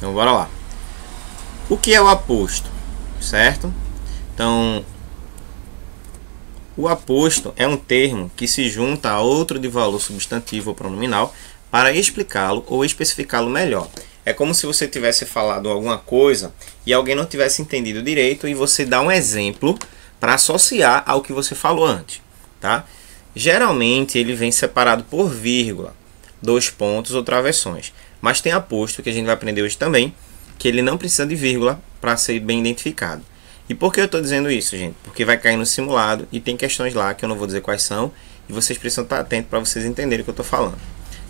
Então, bora lá. O que é o aposto? Certo? Então, o aposto é um termo que se junta a outro de valor substantivo ou pronominal para explicá-lo ou especificá-lo melhor. É como se você tivesse falado alguma coisa e alguém não tivesse entendido direito e você dá um exemplo para associar ao que você falou antes, tá? Geralmente ele vem separado por vírgula, dois pontos ou travessões, mas tem aposto que a gente vai aprender hoje também, que ele não precisa de vírgula para ser bem identificado. E por que eu estou dizendo isso, gente? Porque vai cair no simulado e tem questões lá que eu não vou dizer quais são e vocês precisam estar atentos para vocês entenderem o que eu estou falando.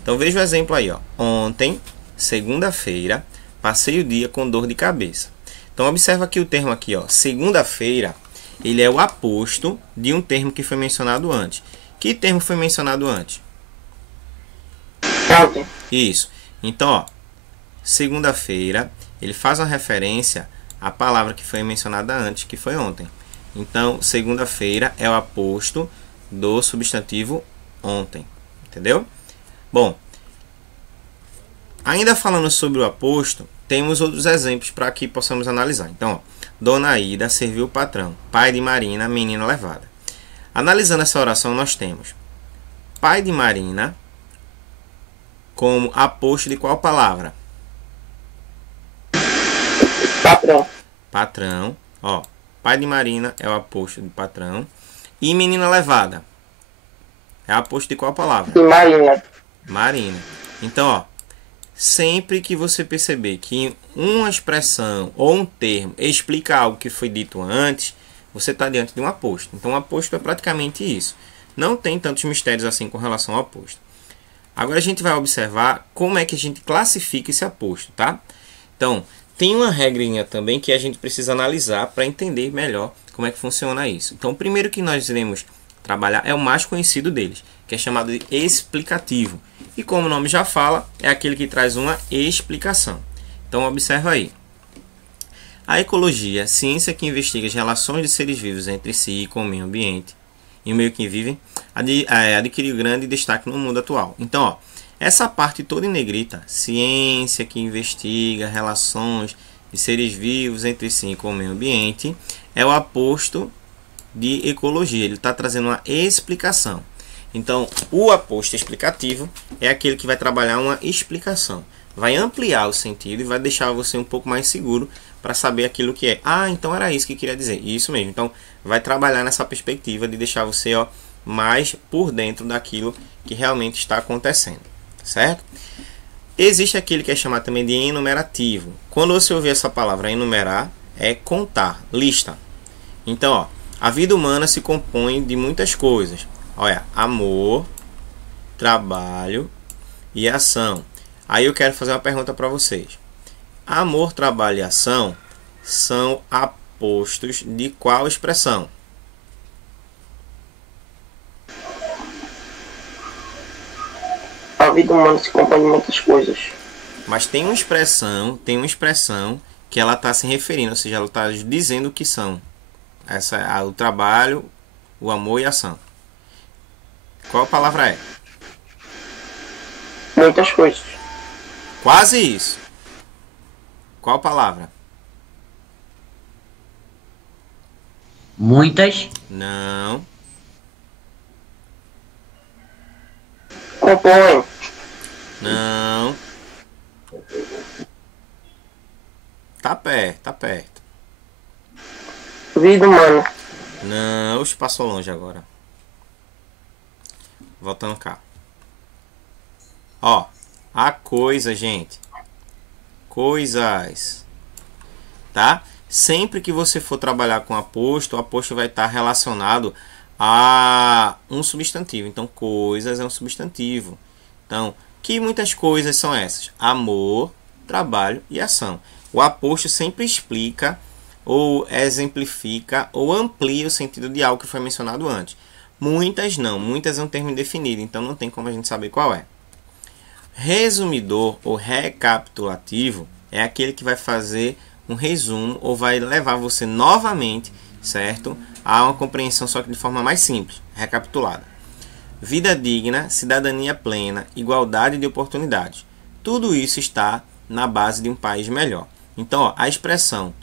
Então veja o exemplo aí, ó. Ontem, segunda-feira, passei o dia com dor de cabeça. Então observa aqui o termo aqui, ó. Segunda-feira, ele é o aposto de um termo que foi mencionado antes. Que termo foi mencionado antes? Ontem. Isso. Então, ó, segunda-feira, ele faz uma referência à palavra que foi mencionada antes, que foi ontem. Então, segunda-feira é o aposto do substantivo ontem. Entendeu? Bom, ainda falando sobre o aposto, temos outros exemplos para que possamos analisar. Então, ó, Dona Ida serviu o patrão, pai de Marina, menina levada. Analisando essa oração, nós temos pai de Marina como aposto de qual palavra? Patrão. Patrão. Ó, pai de Marina é o aposto de patrão. E menina levada é aposto de qual palavra? Marina. Marina. Então, ó, sempre que você perceber que uma expressão ou um termo explica algo que foi dito antes, você está diante de um aposto. Então, um aposto é praticamente isso. Não tem tantos mistérios assim com relação ao aposto. Agora a gente vai observar como é que a gente classifica esse aposto, tá? Então, tem uma regrinha também que a gente precisa analisar para entender melhor como é que funciona isso. Então, o primeiro que nós iremos trabalhar é o mais conhecido deles, que é chamado de explicativo. E como o nome já fala, é aquele que traz uma explicação. Então, observa aí. A ecologia, ciência que investiga as relações de seres vivos entre si e com o meio ambiente e o meio que vivem, adquiriu grande destaque no mundo atual. Então, ó, essa parte toda em negrita, ciência que investiga relações de seres vivos entre si e com o meio ambiente, é o aposto de ecologia. Ele está trazendo uma explicação. Então, o aposto explicativo é aquele que vai trabalhar uma explicação. Vai ampliar o sentido e vai deixar você um pouco mais seguro para saber aquilo que é. Ah, então era isso que queria dizer. Isso mesmo. Então, vai trabalhar nessa perspectiva de deixar você, ó, mais por dentro daquilo que realmente está acontecendo. Certo? Existe aquele que é chamado também de enumerativo. Quando você ouvir essa palavra enumerar, é contar, lista. Então, ó, a vida humana se compõe de muitas coisas. Olha, amor, trabalho e ação. Aí eu quero fazer uma pergunta para vocês. Amor, trabalho e ação são apostos de qual expressão? A vida humana se compõe de muitas coisas. Mas tem uma expressão que ela está se referindo, ou seja, ela está dizendo o que são. O trabalho, o amor e a ação. Qual a palavra é? Muitas coisas. Quase isso. Qual a palavra? Muitas. Não. Compõe. Não. Tá perto, tá perto. Vida humana. Não, oxe, passou longe agora. Voltando cá. Ó, a coisa, gente. Coisas. Tá? Sempre que você for trabalhar com aposto, o aposto vai estar relacionado a um substantivo. Então, coisas é um substantivo. Então, que muitas coisas são essas? Amor, trabalho e ação. O aposto sempre explica ou exemplifica ou amplia o sentido de algo que foi mencionado antes. Muitas não, muitas é um termo indefinido, então não tem como a gente saber qual é. Resumidor ou recapitulativo é aquele que vai fazer um resumo ou vai levar você novamente, certo, a uma compreensão só que de forma mais simples, recapitulada. Vida digna, cidadania plena, igualdade de oportunidades. Tudo isso está na base de um país melhor. Então, ó, a expressão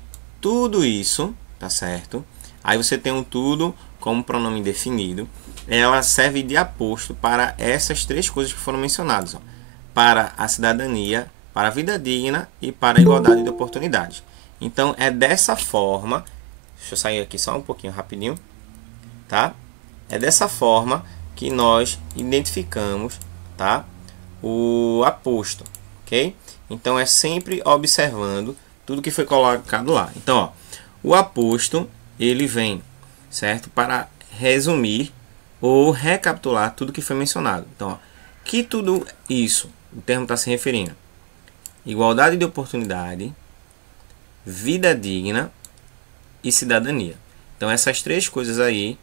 tudo isso, tá certo? Aí você tem um tudo como pronome indefinido. Ela serve de aposto para essas três coisas que foram mencionadas, ó, para a cidadania, para a vida digna e para a igualdade de oportunidades. Então, é dessa forma. Deixa eu sair aqui só um pouquinho rapidinho, tá? É dessa forma que nós identificamos, tá, o aposto, ok? Então, é sempre observando tudo que foi colocado lá. Então, ó, o aposto, ele vem, certo, para resumir ou recapitular tudo que foi mencionado. Então, ó, que tudo isso o termo está se referindo? Igualdade de oportunidade, vida digna e cidadania. Então, essas três coisas aí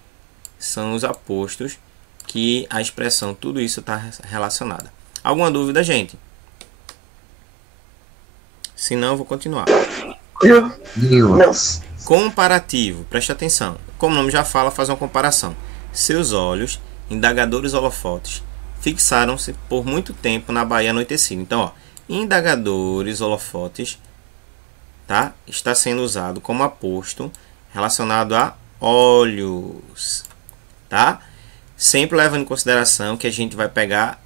são os apostos que a expressão tudo isso está relacionada. Alguma dúvida, gente? Se não, eu vou continuar. Não. Comparativo, preste atenção. Como o nome já fala, faz uma comparação. Seus olhos, indagadores holofotes, fixaram-se por muito tempo na Baía anoitecida. Então, ó, indagadores holofotes, tá? Está sendo usado como aposto relacionado a olhos, tá? Sempre levando em consideração que a gente vai pegar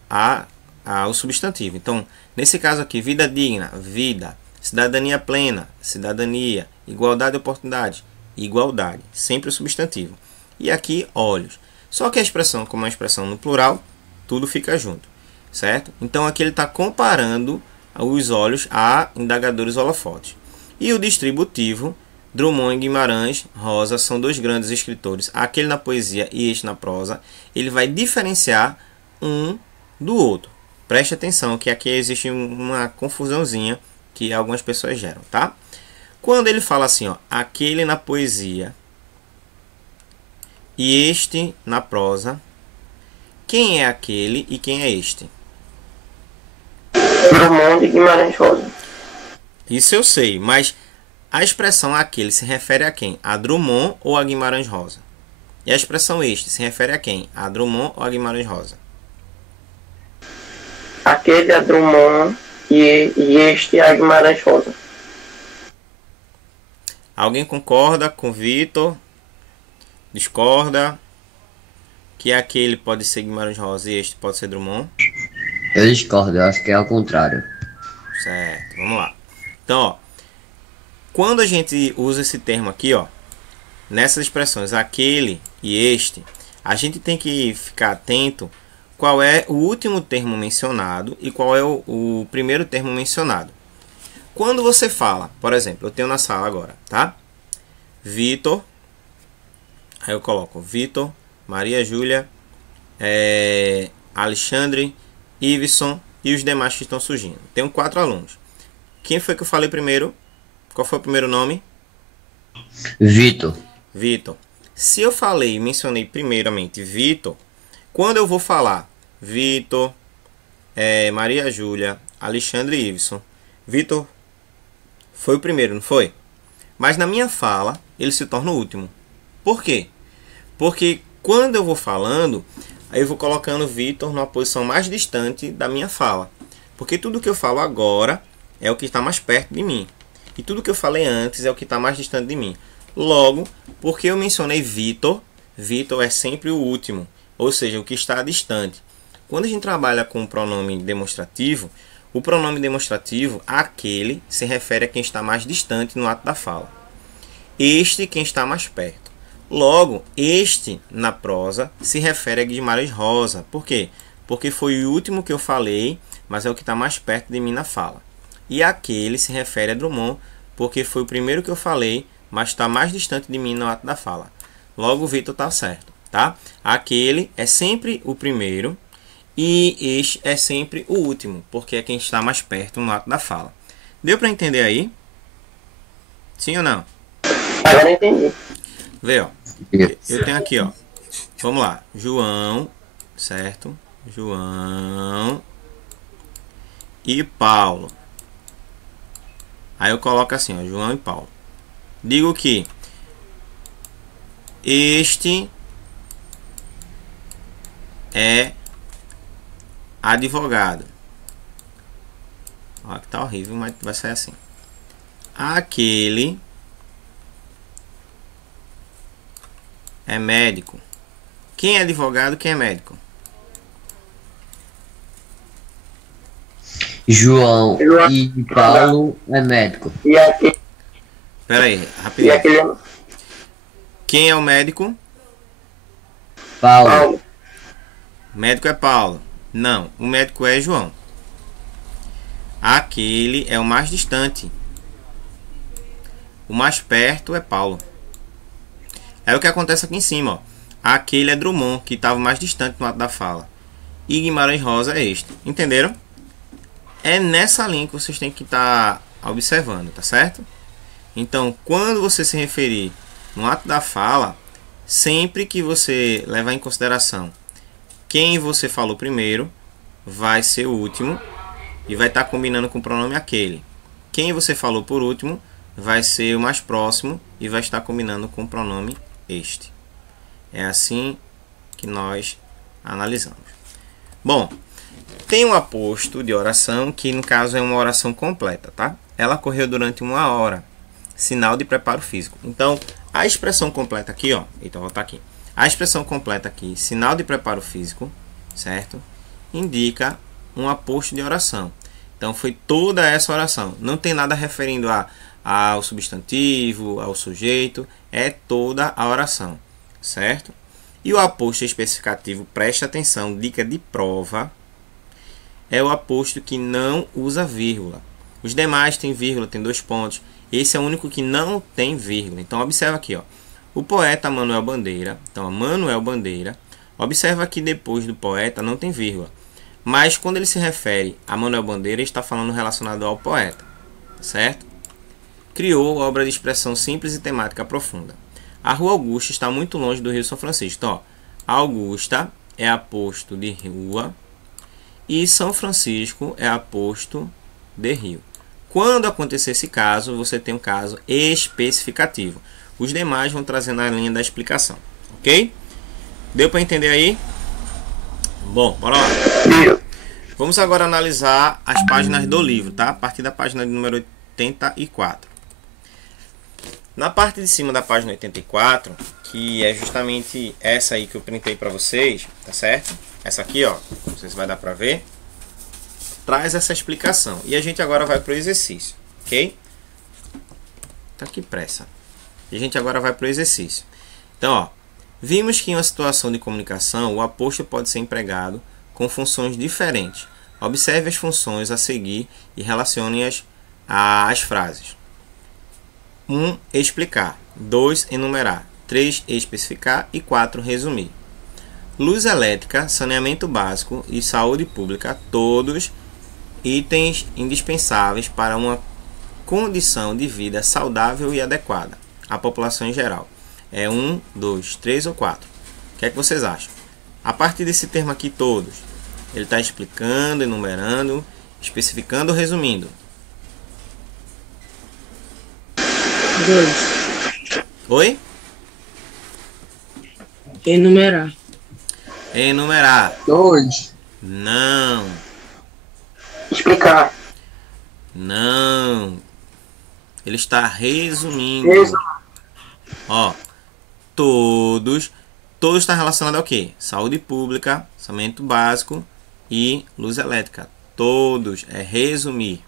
o substantivo. Então, nesse caso aqui, vida digna, vida. Cidadania plena, cidadania. Igualdade de oportunidade, igualdade. Sempre o substantivo. E aqui, olhos. Só que a expressão, como é uma expressão no plural, tudo fica junto, certo? Então, aqui ele está comparando os olhos a indagadores holofotes. E o distributivo, Drummond e Guimarães Rosa são dois grandes escritores, aquele na poesia e este na prosa. Ele vai diferenciar um do outro. Preste atenção que aqui existe uma confusãozinha que algumas pessoas geram, tá? Quando ele fala assim, ó, aquele na poesia e este na prosa, quem é aquele e quem é este? Drummond e Guimarães Rosa. Isso eu sei, mas a expressão aquele se refere a quem? A Drummond ou a Guimarães Rosa? E a expressão este se refere a quem? A Drummond ou a Guimarães Rosa? Aquele é Drummond e este é a Guimarães Rosa. Alguém concorda com Vitor? Discorda? Que aquele pode ser Guimarães Rosa e este pode ser Drummond? Eu discordo, eu acho que é ao contrário. Certo, vamos lá. Então, ó, quando a gente usa esse termo aqui, ó, nessas expressões aquele e este, a gente tem que ficar atento qual é o último termo mencionado e qual é o primeiro termo mencionado. Quando você fala, por exemplo, eu tenho na sala agora, tá? Vitor, aí eu coloco Vitor, Maria Júlia, Alexandre, Iveson e os demais que estão surgindo. Tenho 4 alunos. Quem foi que eu falei primeiro? Qual foi o primeiro nome? Vitor. Vitor. Se eu falei e mencionei primeiramente Vitor, quando eu vou falar Vitor, Maria Júlia, Alexandre e Iveson, Vitor foi o primeiro, não foi? Mas na minha fala, ele se torna o último. Por quê? Porque quando eu vou falando, aí eu vou colocando Vitor numa posição mais distante da minha fala. Porque tudo que eu falo agora é o que está mais perto de mim. E tudo que eu falei antes é o que está mais distante de mim. Logo, porque eu mencionei Vitor, Vitor é sempre o último, ou seja, o que está distante. Quando a gente trabalha com o pronome demonstrativo, o pronome demonstrativo, aquele, se refere a quem está mais distante no ato da fala. Este, quem está mais perto. Logo, este, na prosa, se refere a Guimarães Rosa. Por quê? Porque foi o último que eu falei, mas é o que está mais perto de mim na fala. E aquele se refere a Drummond, porque foi o primeiro que eu falei, mas está mais distante de mim no ato da fala. Logo, o Vitor está certo, tá? Aquele é sempre o primeiro e este é sempre o último, porque é quem está mais perto no ato da fala. Deu para entender aí? Sim ou não? Agora entendi. Vê, ó. Eu tenho aqui, ó. Vamos lá. João, certo? João e Paulo. Aí eu coloco assim, ó, João e Paulo. Digo que este é advogado. Ó, que tá horrível, mas vai sair assim. Aquele é médico. Quem é advogado, quem é médico? João e Paulo é médico. E aquele, Pera aí, e rapidinho. aquele Quem é o médico? Paulo. Paulo. O médico é Paulo. Não, o médico é João. Aquele é o mais distante. O mais perto é Paulo. É o que acontece aqui em cima, ó. Aquele é Drummond, que estava mais distante no ato da fala. E Guimarães Rosa é este. Entenderam? É nessa linha que vocês têm que estar observando, tá certo? Então, quando você se referir no ato da fala, sempre que você levar em consideração quem você falou primeiro, vai ser o último e vai estar combinando com o pronome aquele. Quem você falou por último, vai ser o mais próximo e vai estar combinando com o pronome este. É assim que nós analisamos. Bom, tem um aposto de oração que no caso é uma oração completa, tá? Ela ocorreu durante 1 hora, sinal de preparo físico. Então, a expressão completa aqui, ó, então vou voltar aqui. A expressão completa aqui, sinal de preparo físico, certo? Indica um aposto de oração. Então, foi toda essa oração. Não tem nada referindo ao substantivo, ao sujeito, é toda a oração, certo? E o aposto especificativo, preste atenção, dica de prova, é o aposto que não usa vírgula. Os demais tem vírgula, tem 2 pontos. Esse é o único que não tem vírgula. Então, observa aqui, ó. O poeta Manuel Bandeira. Então, Manuel Bandeira. Observa que depois do poeta não tem vírgula. Mas, quando ele se refere a Manuel Bandeira, ele está falando relacionado ao poeta. Certo? Criou obra de expressão simples e temática profunda. A Rua Augusta está muito longe do Rio São Francisco. Então, ó, Augusta é aposto de rua. E São Francisco é aposto de rio. Quando acontecer esse caso, você tem um caso especificativo. Os demais vão trazer na linha da explicação. Ok? Deu para entender aí? Bom, bora lá. Vamos agora analisar as páginas do livro, tá? A partir da página de número 84. Na parte de cima da página 84, que é justamente essa aí que eu printei para vocês, tá certo? Essa aqui, ó, não sei se vai dar para ver, traz essa explicação. E a gente agora vai para o exercício, ok? Tá que pressa. E a gente agora vai para o exercício. Então, ó, vimos que em uma situação de comunicação, o aposto pode ser empregado com funções diferentes. Observe as funções a seguir e relacione-as às frases. 1. Explicar. 2. Enumerar. 3. Especificar. E 4. Resumir. Luz elétrica, saneamento básico e saúde pública, todos itens indispensáveis para uma condição de vida saudável e adequada à população em geral. É 1, 2, 3 ou 4. O que é que vocês acham? A partir desse termo aqui, todos, ele está explicando, enumerando, especificando ou resumindo? 2. Oi? Enumerar. Enumerar. 2. Não. Explicar. Não. Ele está resumindo. Ó, todos está relacionado ao quê? Saúde pública, saneamento básico e luz elétrica. Todos é resumir.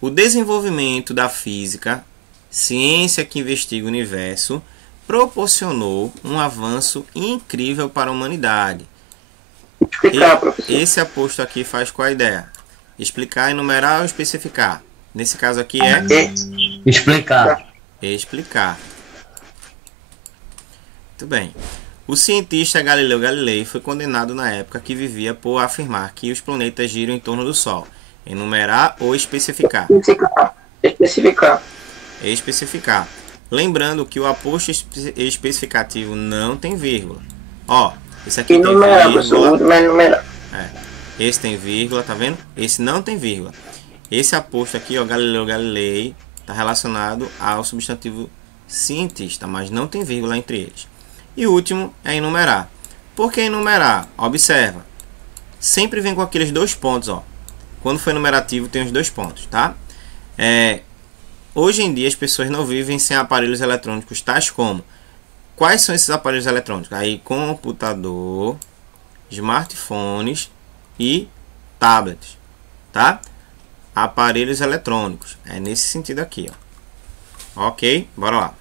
O desenvolvimento da física, ciência que investiga o universo, proporcionou um avanço incrível para a humanidade. Explicar, professor. Esse aposto aqui faz qual a ideia? Explicar, enumerar ou especificar? Nesse caso aqui é Explicar. explicar. Muito bem. O cientista Galileu Galilei foi condenado na época que vivia por afirmar que os planetas giram em torno do Sol. Enumerar ou especificar? Especificar. Especificar. Lembrando que o aposto especificativo não tem vírgula. Ó, esse aqui tem Enumerar, professor. vírgula. Último é enumerar. Esse tem vírgula, tá vendo? Esse não tem vírgula. Esse aposto aqui, ó, Galileu Galilei, está relacionado ao substantivo cientista, mas não tem vírgula entre eles. E o último é enumerar. Por que enumerar? Observa. Sempre vem com aqueles 2 pontos, ó. quando for numerativo tem os 2 pontos, tá? Hoje em dia as pessoas não vivem sem aparelhos eletrônicos tais como... Quais são esses aparelhos eletrônicos? Aí computador, smartphones e tablets, tá? Aparelhos eletrônicos. É nesse sentido aqui, ó. Ok? Bora lá.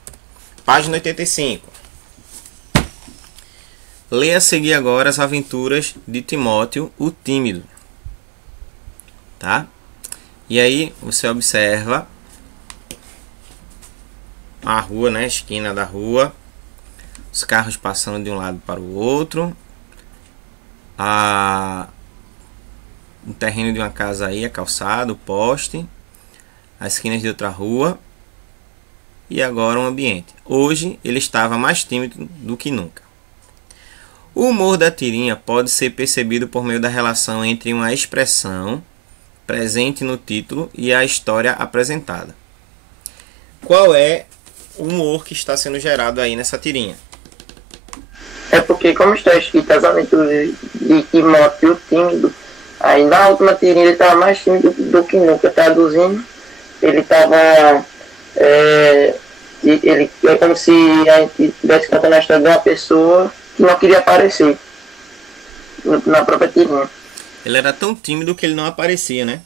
Página 85. Leia a seguir agora as aventuras de Timóteo, o tímido. Tá? E aí você observa a rua, né? A esquina da rua. Os carros passando de um lado para o outro. O terreno de uma casa aí, a calçada, o poste. As esquinas de outra rua. E agora um ambiente. Hoje ele estava mais tímido do que nunca. O humor da tirinha pode ser percebido por meio da relação entre uma expressão presente no título e a história apresentada. Qual é o humor que está sendo gerado aí nessa tirinha? É porque, como está escrito as aventuras de Timóteo, o tímido, aí na última tirinha ele estava mais tímido do que nunca, traduzindo. Ele estava... é como se a gente estivesse contando a história de uma pessoa que não queria aparecer na própria tirinha. Ele era tão tímido que ele não aparecia, né?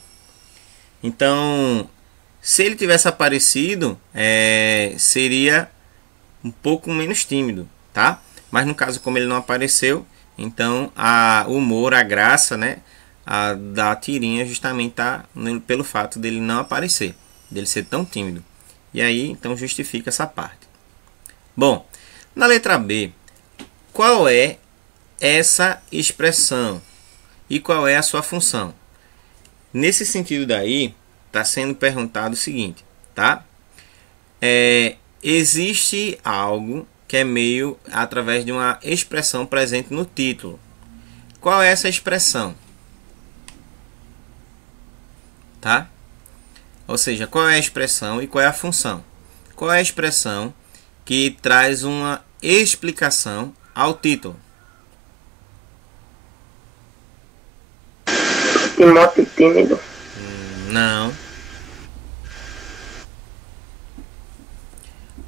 Então, se ele tivesse aparecido, seria um pouco menos tímido, tá? Mas no caso, como ele não apareceu, então o humor, a graça, né, da tirinha justamente tá pelo fato dele não aparecer, dele ser tão tímido. E aí, então, justifica essa parte. Bom, na letra B, qual é essa expressão e qual é a sua função? Nesse sentido daí, está sendo perguntado o seguinte, tá? Existe algo que é meio através de uma expressão presente no título. Qual é essa expressão? Tá? Ou seja, qual é a expressão e qual é a função? Qual é a expressão que traz uma explicação ao título? Timóteo tímido. Não.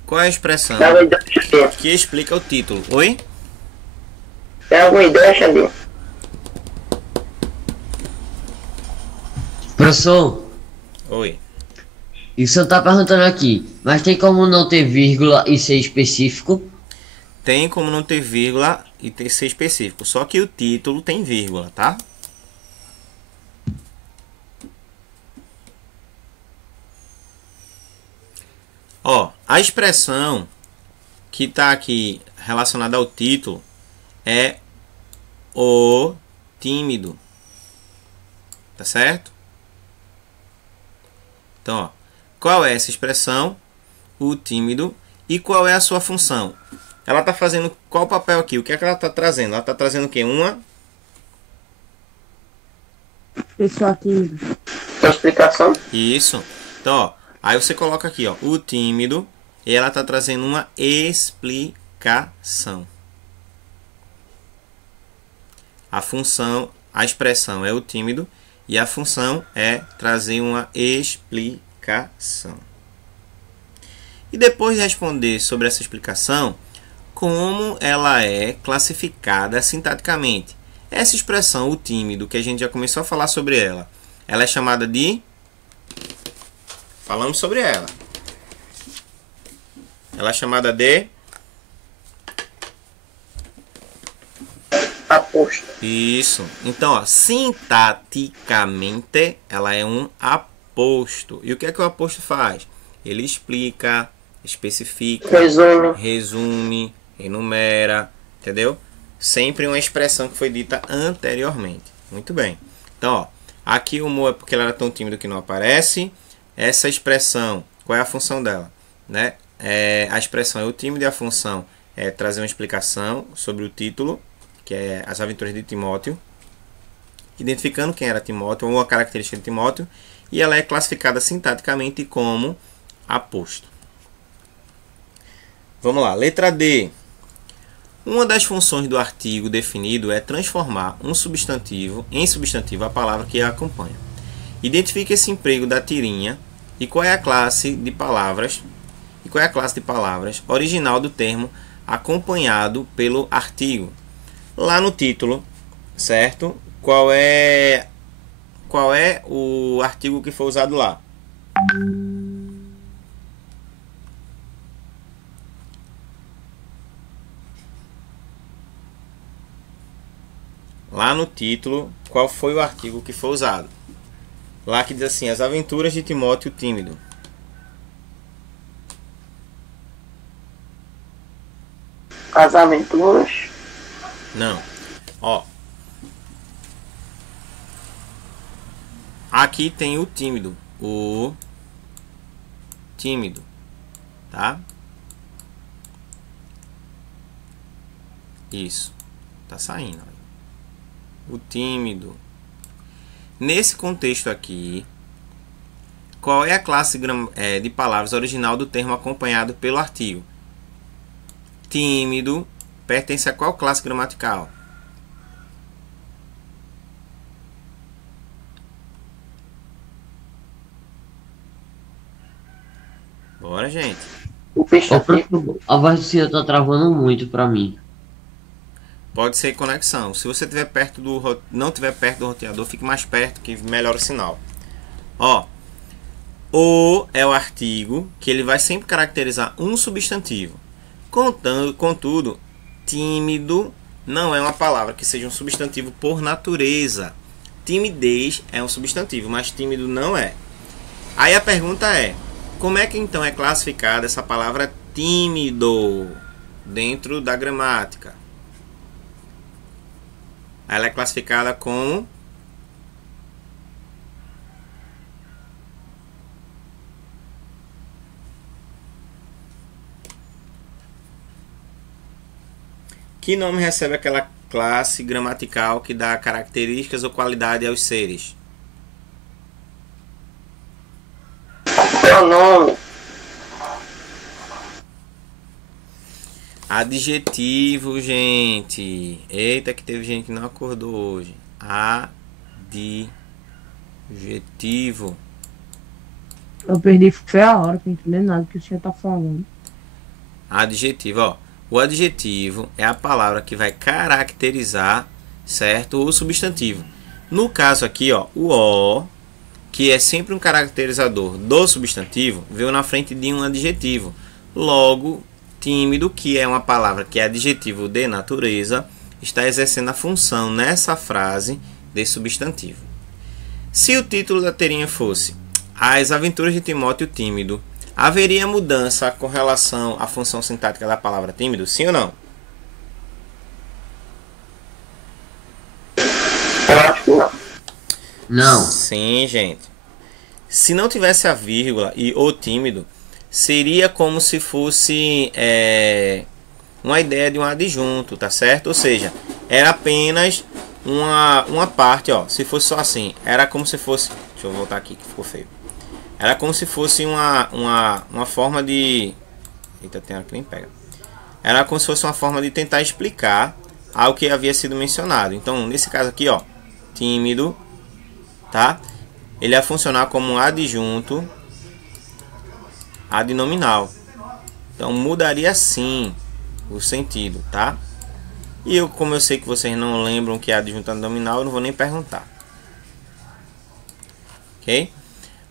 Qual é a expressão Dá uma ideia, Xavier. que explica o título? Oi? Tem alguma ideia, Xavier? Professor, Oi. isso eu tá perguntando aqui, mas tem como não ter vírgula e ser específico? Tem como não ter vírgula e ter ser específico. Só que o título tem vírgula, tá? Ó, a expressão que está aqui relacionada ao título é o tímido. Tá certo? Então, ó, qual é essa expressão? O tímido. E qual é a sua função? Ela está fazendo qual papel aqui? O que é que ela está trazendo? Ela está trazendo o quê? Uma Pessoal tímido. Tem explicação? Isso. Então, ó, aí você coloca aqui, ó, o tímido, e ela está trazendo uma explicação. A função, a expressão é o tímido e a função é trazer uma explicação. E depois de responder sobre essa explicação, como ela é classificada sintaticamente? Essa expressão, o tímido, que a gente já começou a falar sobre ela, ela é chamada de... Falamos sobre ela. Ela é chamada de... Aposto. Isso. Então, ó, sintaticamente, ela é um aposto. E o que é que o aposto faz? Ele explica, especifica, resume, enumera, entendeu? Sempre uma expressão que foi dita anteriormente. Muito bem. Então, ó, aqui o humor é porque ela era tão tímido que não aparece. Essa expressão, qual é a função dela? Né? A expressão é o tímido e a função é trazer uma explicação sobre o título, que é As Aventuras de Timóteo, identificando quem era Timóteo ou uma característica de Timóteo, e ela é classificada sintaticamente como aposto. Vamos lá, letra D. Uma das funções do artigo definido é transformar um substantivo em substantivo a palavra que a acompanha. Identifique esse emprego da tirinha e qual é a classe de palavras original do termo acompanhado pelo artigo. Lá no título, certo? Qual é o artigo que foi usado lá? Lá no título, qual foi o artigo que foi usado? Lá que diz assim, as aventuras de Timóteo Tímido. As aventuras. Não. Ó. Aqui tem o tímido. O tímido. Tá? Isso. Tá saindo. Olha. O tímido. Nesse contexto aqui, qual é a classe de palavras original do termo acompanhado pelo artigo? Tímido pertence a qual classe gramatical? Bora, gente. O Ô, substantivo. professor, a voz do senhor tá travando muito pra mim. Pode ser conexão. Se você tiver perto não tiver perto do roteador, fique mais perto que melhora o sinal. Ó, o é o artigo que ele vai sempre caracterizar um substantivo. Contudo, tímido não é uma palavra que seja um substantivo por natureza. Timidez é um substantivo, mas tímido não é. Aí a pergunta é, como é que então é classificada essa palavra tímido dentro da gramática? Ela é classificada como que nome recebe aquela classe gramatical que dá características ou qualidade aos seres? Pronome. Adjetivo, gente. Eita, que teve gente que não acordou hoje. Adjetivo. Eu perdi, foi a hora, não entendendo nada que o senhor tá falando. Adjetivo, ó. O adjetivo é a palavra que vai caracterizar, certo? O substantivo. No caso aqui, ó, o O, que é sempre um caracterizador do substantivo, veio na frente de um adjetivo. Logo, tímido, que é uma palavra que é adjetivo de natureza, está exercendo a função nessa frase de substantivo. Se o título da tirinha fosse As Aventuras de Timóteo Tímido, haveria mudança com relação à função sintática da palavra tímido? Sim ou não? Eu acho que não. Não. Sim, gente. Se não tivesse a vírgula e o tímido, seria como se fosse uma ideia de um adjunto, tá certo? Ou seja, era apenas uma parte, ó. Se fosse só assim, era como se fosse... Deixa eu voltar aqui que ficou feio. Era como se fosse uma forma de... Eita, tem hora que nem pega. Era como se fosse uma forma de tentar explicar algo que havia sido mencionado. Então, nesse caso aqui, ó, tímido, tá? Ele ia funcionar como um adjunto adnominal. Então, mudaria sim o sentido, tá? E eu, como eu sei que vocês não lembram que é adjunto adnominal, eu não vou nem perguntar. Ok?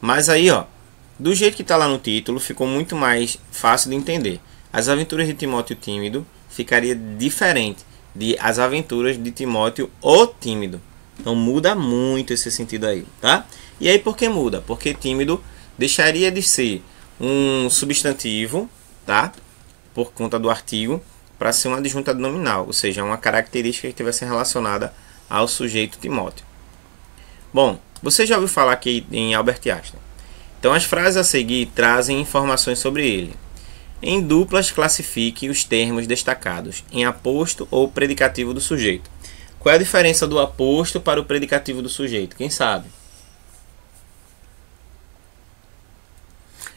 Mas aí, ó, do jeito que está lá no título, ficou muito mais fácil de entender. As Aventuras de Timóteo Tímido ficaria diferente de As Aventuras de Timóteo o Tímido. Então muda muito esse sentido aí, tá? E aí por que muda? Porque tímido deixaria de ser um substantivo, tá? Por conta do artigo, para ser um adjunto adnominal, ou seja, uma característica que estivesse relacionada ao sujeito Timóteo. Bom, você já ouviu falar aqui em Albert Einstein. Então as frases a seguir trazem informações sobre ele. Em duplas, classifique os termos destacados em aposto ou predicativo do sujeito. Qual é a diferença do aposto para o predicativo do sujeito? Quem sabe?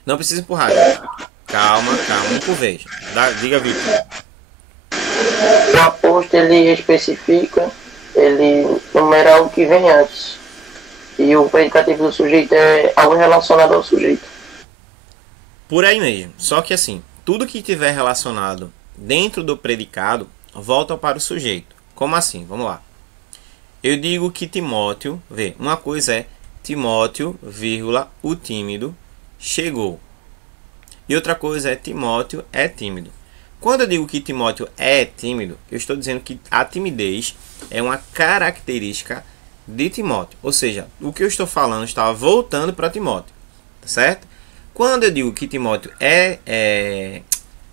Não precisa empurrar, gente. Calma, um por vez. Diga, Victor. O aposto ele especifica, ele numera o que vem antes. e o predicativo do sujeito é algo relacionado ao sujeito. Por aí mesmo. Só que assim, tudo que tiver relacionado dentro do predicado volta para o sujeito. Como assim? Vamos lá. Eu digo que Timóteo, vê, uma coisa é Timóteo, vírgula, o tímido chegou. E outra coisa é Timóteo é tímido. Quando eu digo que Timóteo é tímido, eu estou dizendo que a timidez é uma característica de Timóteo. Ou seja, o que eu estou falando está voltando para Timóteo. Tá certo? Quando eu digo que Timóteo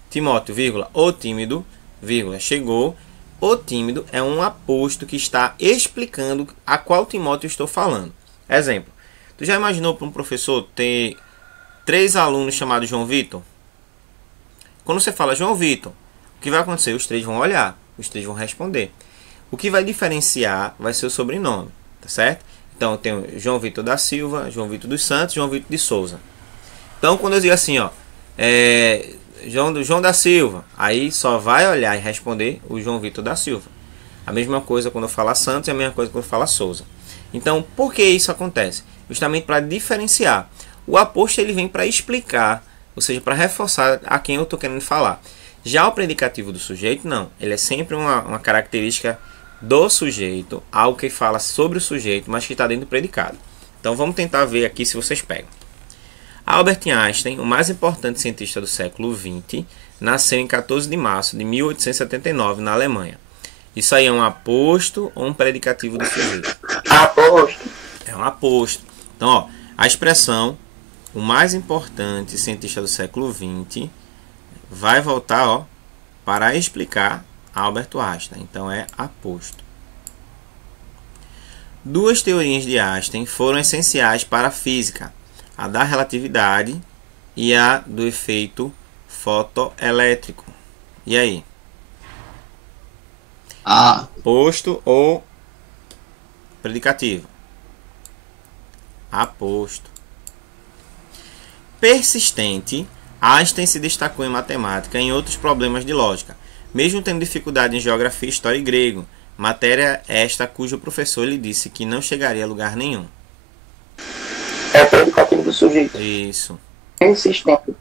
Timóteo, vírgula, o tímido, vírgula, chegou, o tímido é um aposto que está explicando a qual Timóteo estou falando. Exemplo, tu já imaginou para um professor ter 3 alunos chamados João Vitor? Quando você fala João Vitor, o que vai acontecer? Os 3 vão olhar, os 3 vão responder. O que vai diferenciar vai ser o sobrenome, tá certo? Então eu tenho João Vitor da Silva, João Vitor dos Santos, João Vitor de Souza. Então quando eu digo assim, ó, João da Silva, aí só vai olhar e responder o João Vitor da Silva. A mesma coisa quando eu falar Santos e a mesma coisa quando eu falar Souza. Então, por que isso acontece? Justamente para diferenciar. O aposto ele vem para explicar, ou seja, para reforçar a quem eu estou querendo falar. Já o predicativo do sujeito, não. Ele é sempre uma característica do sujeito, algo que fala sobre o sujeito, mas que está dentro do predicado. Então, vamos tentar ver aqui se vocês pegam. Albert Einstein, o mais importante cientista do século XX, nasceu em 14 de março de 1879 na Alemanha. Isso aí é um aposto ou um predicativo do sujeito? Aposto. É um aposto. Então, ó, a expressão o mais importante cientista do século XX vai voltar, ó, para explicar Albert Einstein. Então, é aposto. 2 teorias de Einstein foram essenciais para a física. A da relatividade e a do efeito fotoelétrico. E aí? Aposto ou predicativo? Aposto. Persistente, Einstein se destacou em matemática e em outros problemas de lógica, mesmo tendo dificuldade em geografia, história e grego, matéria esta cujo professor lhe disse que não chegaria a lugar nenhum. É o predicativo do sujeito. Isso. Persistente.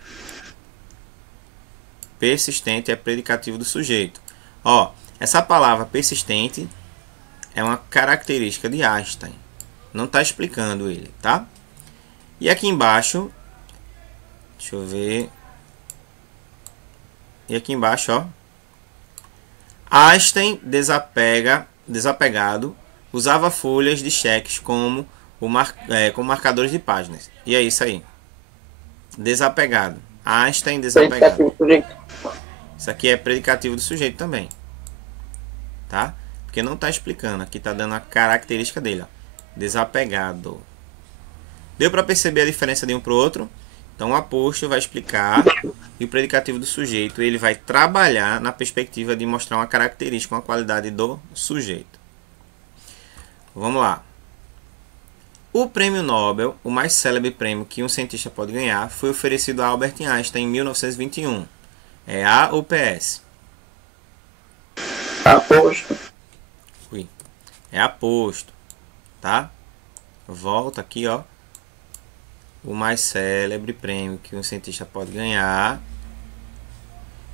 Persistente é predicativo do sujeito. Ó, essa palavra persistente é uma característica de Einstein. Não está explicando ele, tá? E aqui embaixo, deixa eu ver. E aqui embaixo, ó. Einstein desapegado, usava folhas de cheques como marcadores de páginas. E é isso aí. Desapegado. Einstein desapegado. Isso aqui é predicativo do sujeito também. Tá? Porque não está explicando. Aqui está dando a característica dele. Ó. Desapegado. Deu para perceber a diferença de um para o outro? Então o aposto vai explicar e o predicativo do sujeito ele vai trabalhar na perspectiva de mostrar uma característica, uma qualidade do sujeito. Vamos lá. O prêmio Nobel, o mais célebre prêmio que um cientista pode ganhar, foi oferecido a Albert Einstein em 1921. É A ou PS? Aposto. É aposto, tá? Volta aqui, ó. O mais célebre prêmio que um cientista pode ganhar,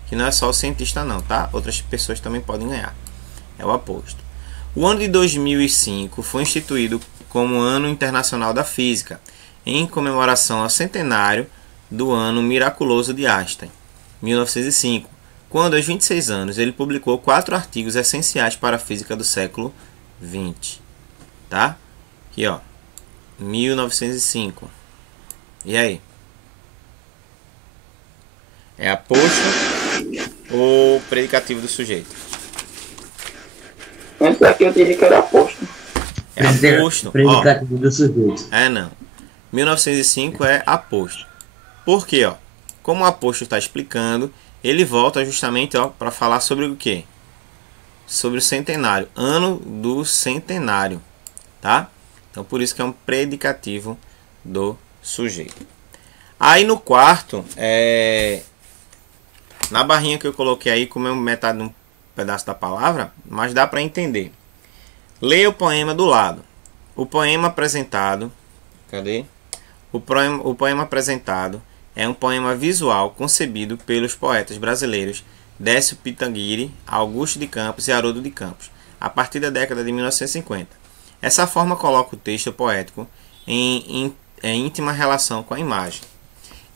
que não é só o cientista não, tá? Outras pessoas também podem ganhar. É o aposto. O ano de 2005 foi instituído como Ano Internacional da Física, em comemoração ao centenário do ano miraculoso de Einstein, 1905, quando aos 26 anos ele publicou 4 artigos essenciais para a física do século XX. Tá? Aqui, ó, 1905. E aí? É aposto ou predicativo do sujeito? Antes daqui eu diria que era aposto. É aposto. Predicativo do sujeito. É não. 1905 é aposto. Por quê? Ó? Como o aposto está explicando, ele volta justamente para falar sobre o quê? Sobre o centenário. Ano do centenário. Tá? Então por isso que é um predicativo do sujeito. Aí no quarto, na barrinha que eu coloquei aí, como metade de um pedaço da palavra, mas dá para entender. Leia o poema do lado. O poema apresentado, cadê? O poema apresentado é um poema visual concebido pelos poetas brasileiros Décio Pitanguiri, Augusto de Campos e Haroldo de Campos, a partir da década de 1950. Essa forma coloca o texto poético em íntima relação com a imagem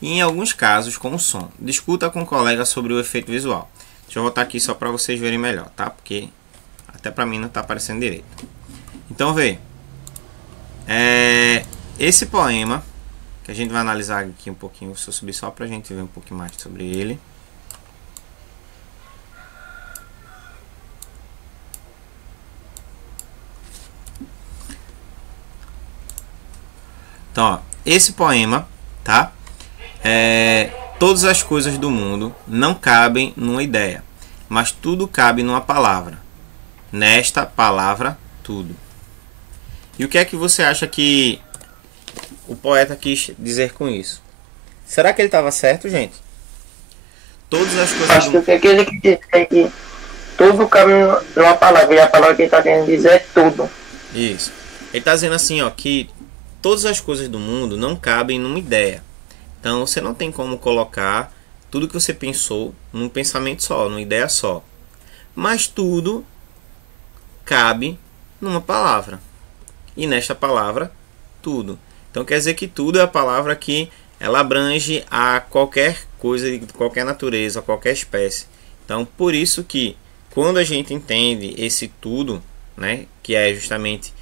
e, em alguns casos, com o som. Discuta com um colega sobre o efeito visual. Deixa eu voltar aqui só para vocês verem melhor, tá? Porque até para mim não está aparecendo direito. Então, vê. Esse poema, que a gente vai analisar aqui um pouquinho, se eu subir só para a gente ver um pouquinho mais sobre ele. Então, ó, esse poema, tá? Todas as coisas do mundo não cabem numa ideia, mas tudo cabe numa palavra. Nesta palavra, tudo. E o que é que você acha que o poeta quis dizer com isso? Será que ele estava certo, gente? Todas as coisas Acho que o que ele quis dizer é que tudo cabe numa palavra, e a palavra que ele está querendo dizer é tudo. Isso. Ele está dizendo assim, ó, que todas as coisas do mundo não cabem numa ideia. Então você não tem como colocar tudo que você pensou num pensamento só, numa ideia só. Mas tudo cabe numa palavra. E nesta palavra, tudo. Então quer dizer que tudo é a palavra que ela abrange a qualquer coisa de qualquer natureza, a qualquer espécie. Então por isso que quando a gente entende esse tudo, né, que é justamente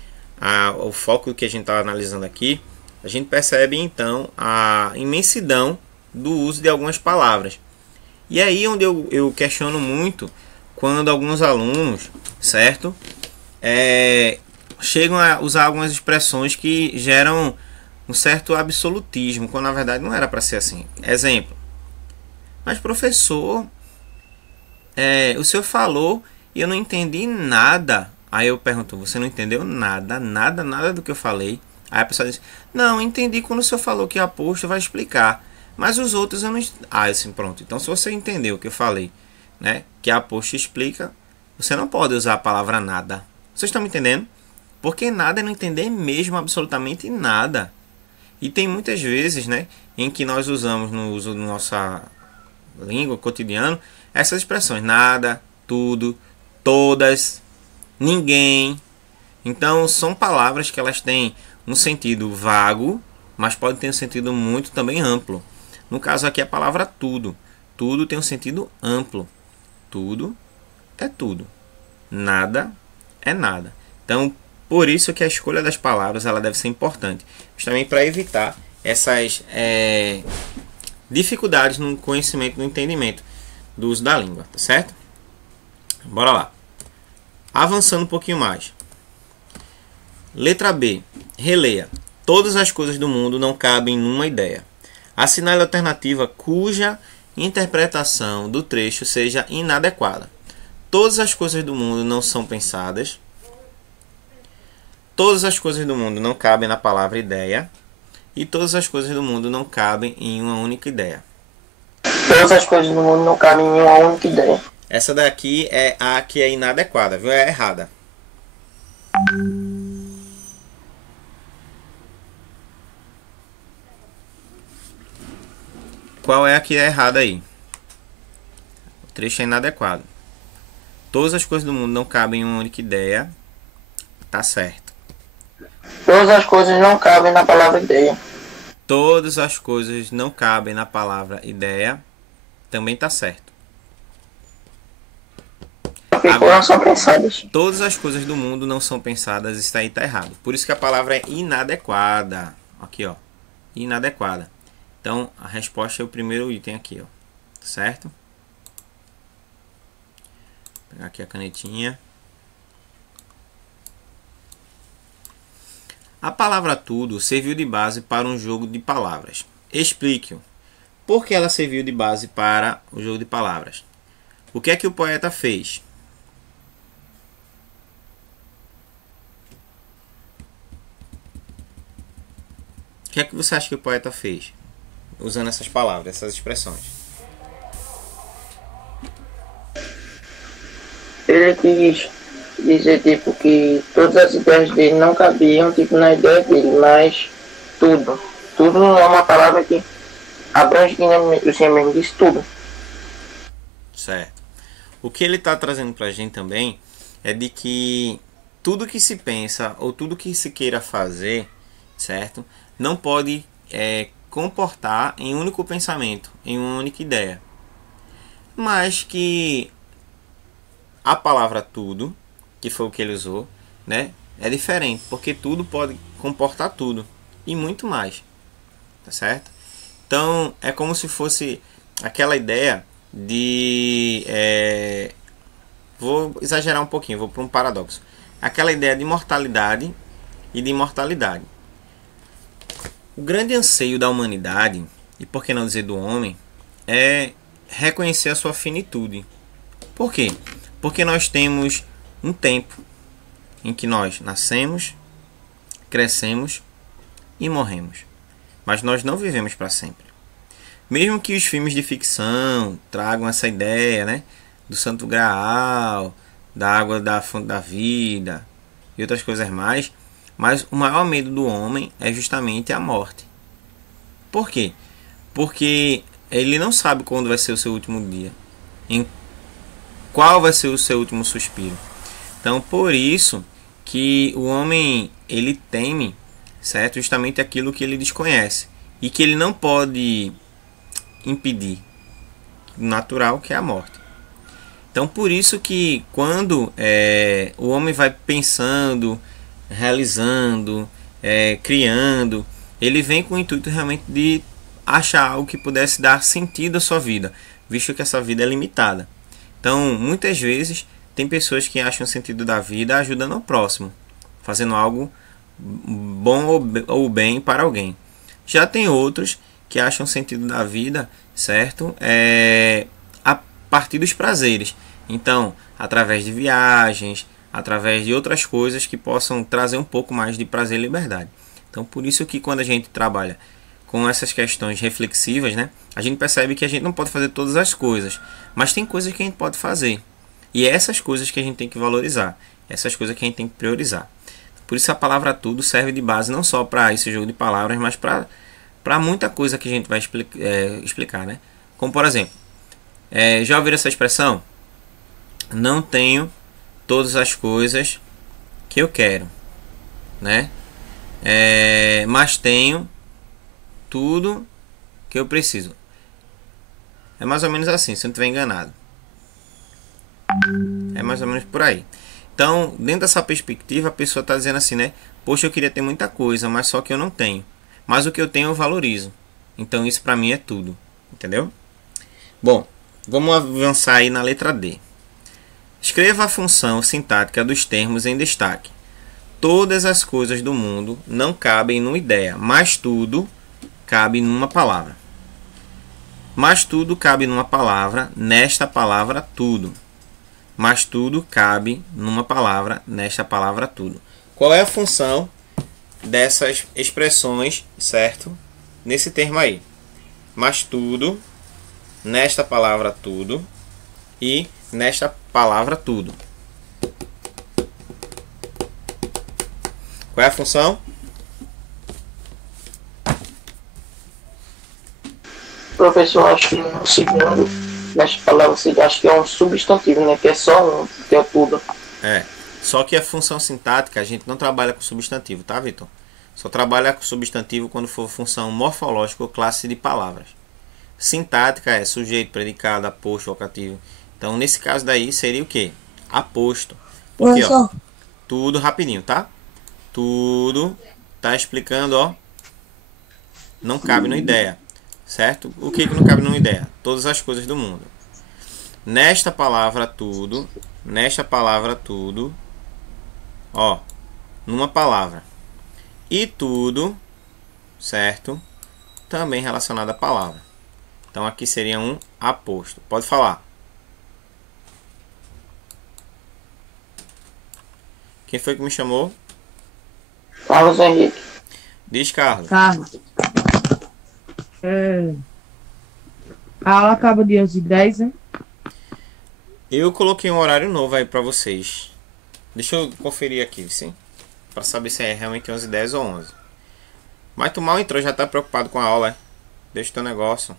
o foco que a gente está analisando aqui, a gente percebe então a imensidão do uso de algumas palavras. E aí onde eu questiono muito quando alguns alunos, certo, chegam a usar algumas expressões que geram um certo absolutismo, quando na verdade não era para ser assim. Exemplo: mas professor, o senhor falou e eu não entendi nada. Aí eu pergunto: você não entendeu nada, nada, nada do que eu falei? Aí a pessoa diz: não, entendi quando o senhor falou que a apóstolo vai explicar, mas os outros eu não... assim, pronto. Então se você entendeu o que eu falei, né, que a apóstolo explica, você não pode usar a palavra nada. Vocês estão me entendendo? Porque nada é não entender mesmo absolutamente nada. E tem muitas vezes, né, em que nós usamos no uso da nossa língua cotidiano essas expressões: nada, tudo, todas, ninguém. Então são palavras que elas têm um sentido vago, mas pode ter um sentido muito também amplo. No caso aqui a palavra tudo. Tudo tem um sentido amplo. Tudo é tudo. Nada é nada. Então por isso que a escolha das palavras ela deve ser importante, justamente para evitar essas dificuldades no conhecimento, no entendimento do uso da língua, tá certo? Bora lá. Avançando um pouquinho mais. Letra B. Releia. Todas as coisas do mundo não cabem numa ideia. Assinale a alternativa cuja interpretação do trecho seja inadequada. Todas as coisas do mundo não são pensadas. Todas as coisas do mundo não cabem na palavra ideia. E todas as coisas do mundo não cabem em uma única ideia. Todas as coisas do mundo não cabem em uma única ideia. Essa daqui é a que é inadequada, viu? É errada. Qual é a que é errada aí? O trecho é inadequado. Todas as coisas do mundo não cabem em uma única ideia. Tá certo. Todas as coisas não cabem na palavra ideia. Todas as coisas não cabem na palavra ideia. Também tá certo. Porque não são pensadas. Todas as coisas do mundo não são pensadas. Isso aí tá errado. Por isso que a palavra é inadequada. Aqui, ó. Inadequada. Então, a resposta é o primeiro item aqui, ó. Certo? Vou pegar aqui a canetinha. A palavra tudo serviu de base para um jogo de palavras. Explique-o. Por que ela serviu de base para o jogo de palavras? O que é que o poeta fez? O que é que você acha que o poeta fez? Usando essas palavras, essas expressões. Ele quis dizer, tipo, que todas as ideias dele não cabiam, tipo, na ideia dele, mas tudo. Tudo é uma palavra que abrange, que o senhor mesmo disse, tudo. Certo. O que ele está trazendo para a gente também é de que tudo que se pensa ou tudo que se queira fazer, certo? Não pode comportar em um único pensamento, em uma única ideia. Mas que a palavra tudo, que foi o que ele usou, né, é diferente, porque tudo pode comportar tudo e muito mais, tá certo? Então é como se fosse aquela ideia de vou exagerar um pouquinho, vou para um paradoxo, aquela ideia de mortalidade e de imortalidade. O grande anseio da humanidade, e por que não dizer do homem, é reconhecer a sua finitude. Por quê? Porque nós temos um tempo em que nós nascemos, crescemos e morremos. Mas nós não vivemos para sempre. Mesmo que os filmes de ficção tragam essa ideia, né, do Santo Graal, da água da fonte da vida e outras coisas mais, mas o maior medo do homem é justamente a morte. Por quê? Porque ele não sabe quando vai ser o seu último dia, em qual vai ser o seu último suspiro. Então, por isso que o homem ele teme, certo? Justamente aquilo que ele desconhece e que ele não pode impedir, natural, que é a morte. Então, por isso que quando o homem vai pensando, realizando, criando, ele vem com o intuito realmente de achar algo que pudesse dar sentido à sua vida, visto que essa vida é limitada. Então, muitas vezes, tem pessoas que acham o sentido da vida ajudando o próximo, fazendo algo bom ou bem para alguém. Já tem outros que acham o sentido da vida, certo? A partir dos prazeres. Então, através de viagens, através de outras coisas que possam trazer um pouco mais de prazer e liberdade. Então, por isso que quando a gente trabalha com essas questões reflexivas, né, a gente percebe que a gente não pode fazer todas as coisas, mas tem coisas que a gente pode fazer. E é essas coisas que a gente tem que valorizar, essas coisas que a gente tem que priorizar. Por isso a palavra tudo serve de base não só para esse jogo de palavras, mas para muita coisa que a gente vai explicar, né? Como por exemplo, já ouviram essa expressão? Não tenho todas as coisas que eu quero, né? Mas tenho tudo que eu preciso. É mais ou menos assim, se eu não estiver enganado. É mais ou menos por aí. Então, dentro dessa perspectiva, a pessoa está dizendo assim, né? Poxa, eu queria ter muita coisa, mas só que eu não tenho. Mas o que eu tenho eu valorizo. Então, isso para mim é tudo. Entendeu? Bom, vamos avançar aí na letra D. Escreva a função sintática dos termos em destaque. Todas as coisas do mundo não cabem numa ideia, mas tudo cabe numa palavra. Mas tudo cabe numa palavra, nesta palavra tudo. Mas tudo cabe numa palavra, nesta palavra tudo. Qual é a função dessas expressões, certo? Nesse termo aí. Mas tudo, nesta palavra tudo e nesta palavra tudo. Qual é a função? Professor, acho que no segundo, nesta palavra, acho que é um substantivo, né? Que é só um, que é tudo. Só que a função sintática a gente não trabalha com substantivo, tá, Vitor? Só trabalha com substantivo quando for função morfológica ou classe de palavras. Sintática é sujeito, predicado, aposto, vocativo. Então, nesse caso daí, seria o quê? Aposto. Porque, ó, tudo rapidinho, tá? Tudo tá explicando, ó. Não cabe numa ideia. Certo? O que não cabe numa ideia? Todas as coisas do mundo. Nesta palavra tudo, ó, numa palavra. E tudo, certo? Também relacionado à palavra. Então aqui seria um aposto. Pode falar. Quem foi que me chamou? Carlos Henrique. Diz, Carlos. Carlos. A aula acaba de 11h10, né? Eu coloquei um horário novo aí pra vocês. Deixa eu conferir aqui, sim, para saber se é realmente 11:10 ou 11. Mas tu mal entrou, já tá preocupado com a aula, é? Deixa o teu negócio.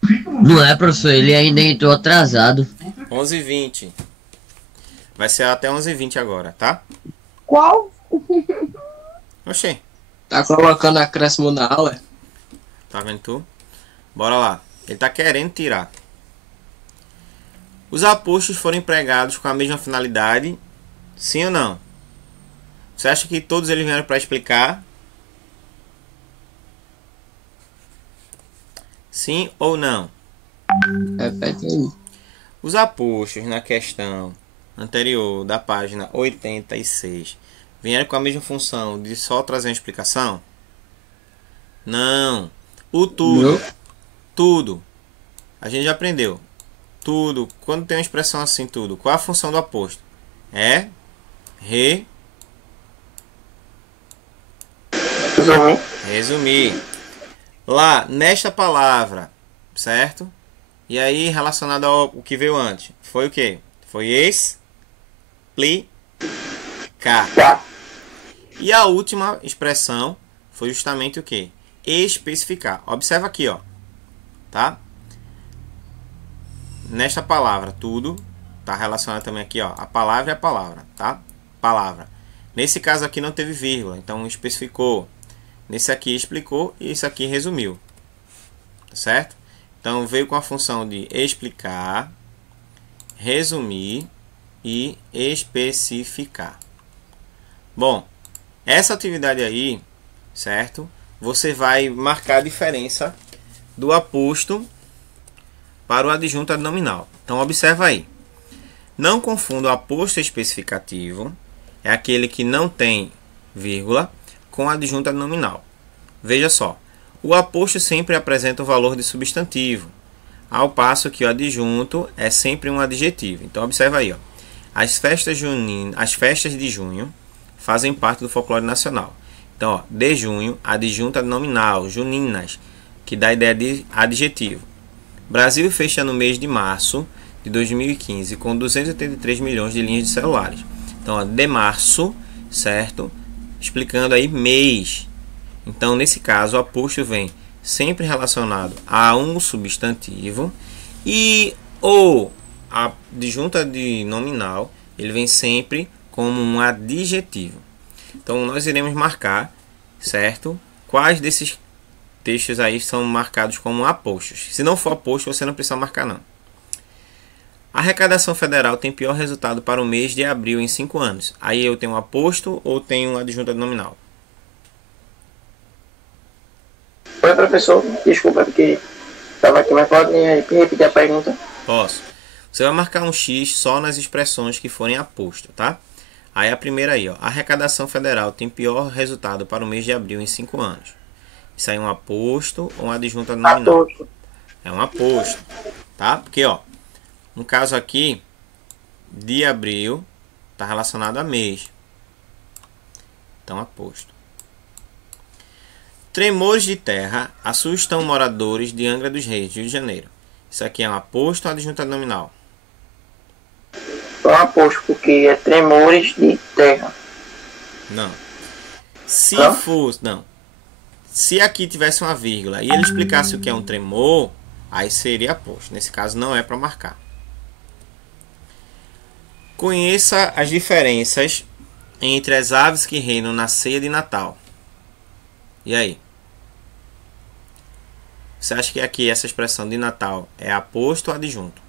Não é, professor, ele ainda entrou atrasado. 11:20. Vai ser até 11:20 agora, tá? Qual? Oxê, Tá colocando acréscimo na aula? tá vendo tu? Bora lá. Ele tá querendo tirar. Os apóstolos foram empregados com a mesma finalidade? Sim ou não? Você acha que todos eles vieram para explicar? Sim ou não? Repete aí. Os apóstolos na questão anterior da página 86 vieram com a mesma função de só trazer uma explicação? Não. O tudo. Não. Tudo. A gente já aprendeu. Tudo. Quando tem uma expressão assim, tudo. Qual é a função do apóstolo? É resumir. Lá, nesta palavra, certo? E aí, relacionado ao que veio antes. Foi o quê? Foi explicar. E a última expressão foi justamente o quê? Especificar. Observa aqui, ó. Tá? Nesta palavra, tudo. Tá relacionado também aqui, ó. A palavra é a palavra, tá? Palavra. Nesse caso aqui não teve vírgula, então especificou. Nesse aqui explicou e esse aqui resumiu. Tá certo? Então veio com a função de explicar, resumir e especificar. Bom, essa atividade aí, certo? Você vai marcar a diferença do aposto para o adjunto adnominal. Então observa aí. Não confunda o aposto especificativo, é aquele que não tem vírgula, com o adjunto adnominal. Veja só, o aposto sempre apresenta o valor de substantivo, ao passo que o adjunto é sempre um adjetivo. Então observa aí, ó. As festas de junho fazem parte do folclore nacional. Então, ó, de junho, adjunto adnominal, juninas, que dá a ideia de adjetivo. Brasil fecha no mês de março de 2015 com 283 milhões de linhas de celulares. Então, ó, de março, certo? Explicando aí mês. Então, nesse caso, o aposto vem sempre relacionado a um substantivo e o adjunto nominal, ele vem sempre como um adjetivo. Então, nós iremos marcar, certo? Quais desses textos aí são marcados como apostos. Se não for aposto, você não precisa marcar, não. A arrecadação federal tem pior resultado para o mês de abril em 5 anos. Aí eu tenho um aposto ou tenho um adjunto nominal? Oi, professor. Desculpa, porque estava aqui, mas pode repetir a pergunta? Posso. Você vai marcar um X só nas expressões que forem aposto, tá? Aí a primeira aí, ó. A arrecadação federal tem pior resultado para o mês de abril em 5 anos. Isso aí é um aposto ou um adjunto nominal? Aposto. É um aposto, tá? Porque, ó, no caso aqui, de abril, está relacionado a mês. Então, aposto. Tremores de terra assustam moradores de Angra dos Reis, Rio de Janeiro. Isso aqui é um aposto ou adjunto nominal? É um aposto, porque é tremores de terra. Não. Se Não? fosse... Não. Se aqui tivesse uma vírgula e ele explicasse o que é um tremor, aí seria aposto. Nesse caso, não é para marcar. Conheça as diferenças entre as aves que reinam na ceia de Natal. E aí? Você acha que aqui essa expressão de Natal é aposto ou adjunto?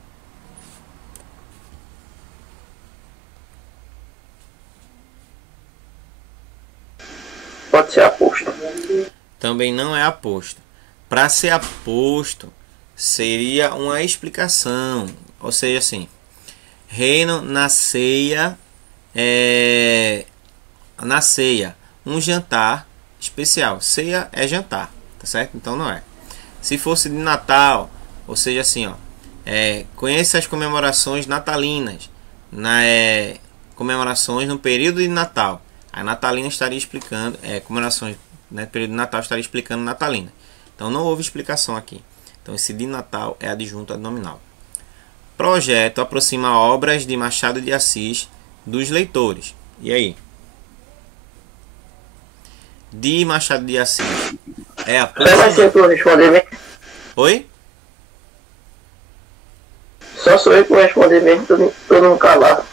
Pode ser aposto. Também não é aposto. Para ser aposto, seria uma explicação. Ou seja, assim, reinam na ceia, um jantar especial. Ceia é jantar, tá certo? Então não é. Se fosse de Natal, ou seja, assim, ó, conheça as comemorações natalinas, comemorações no período de Natal. A natalina estaria explicando, comemorações, né, período de Natal estaria explicando natalina. Então não houve explicação aqui. Então esse de Natal é adjunto nominal. Projeto aproxima obras de Machado de Assis dos leitores. E aí? De Machado de Assis é a Só vai ser por responder mesmo. Oi? Só sou eu que vou responder mesmo, todo mundo calado.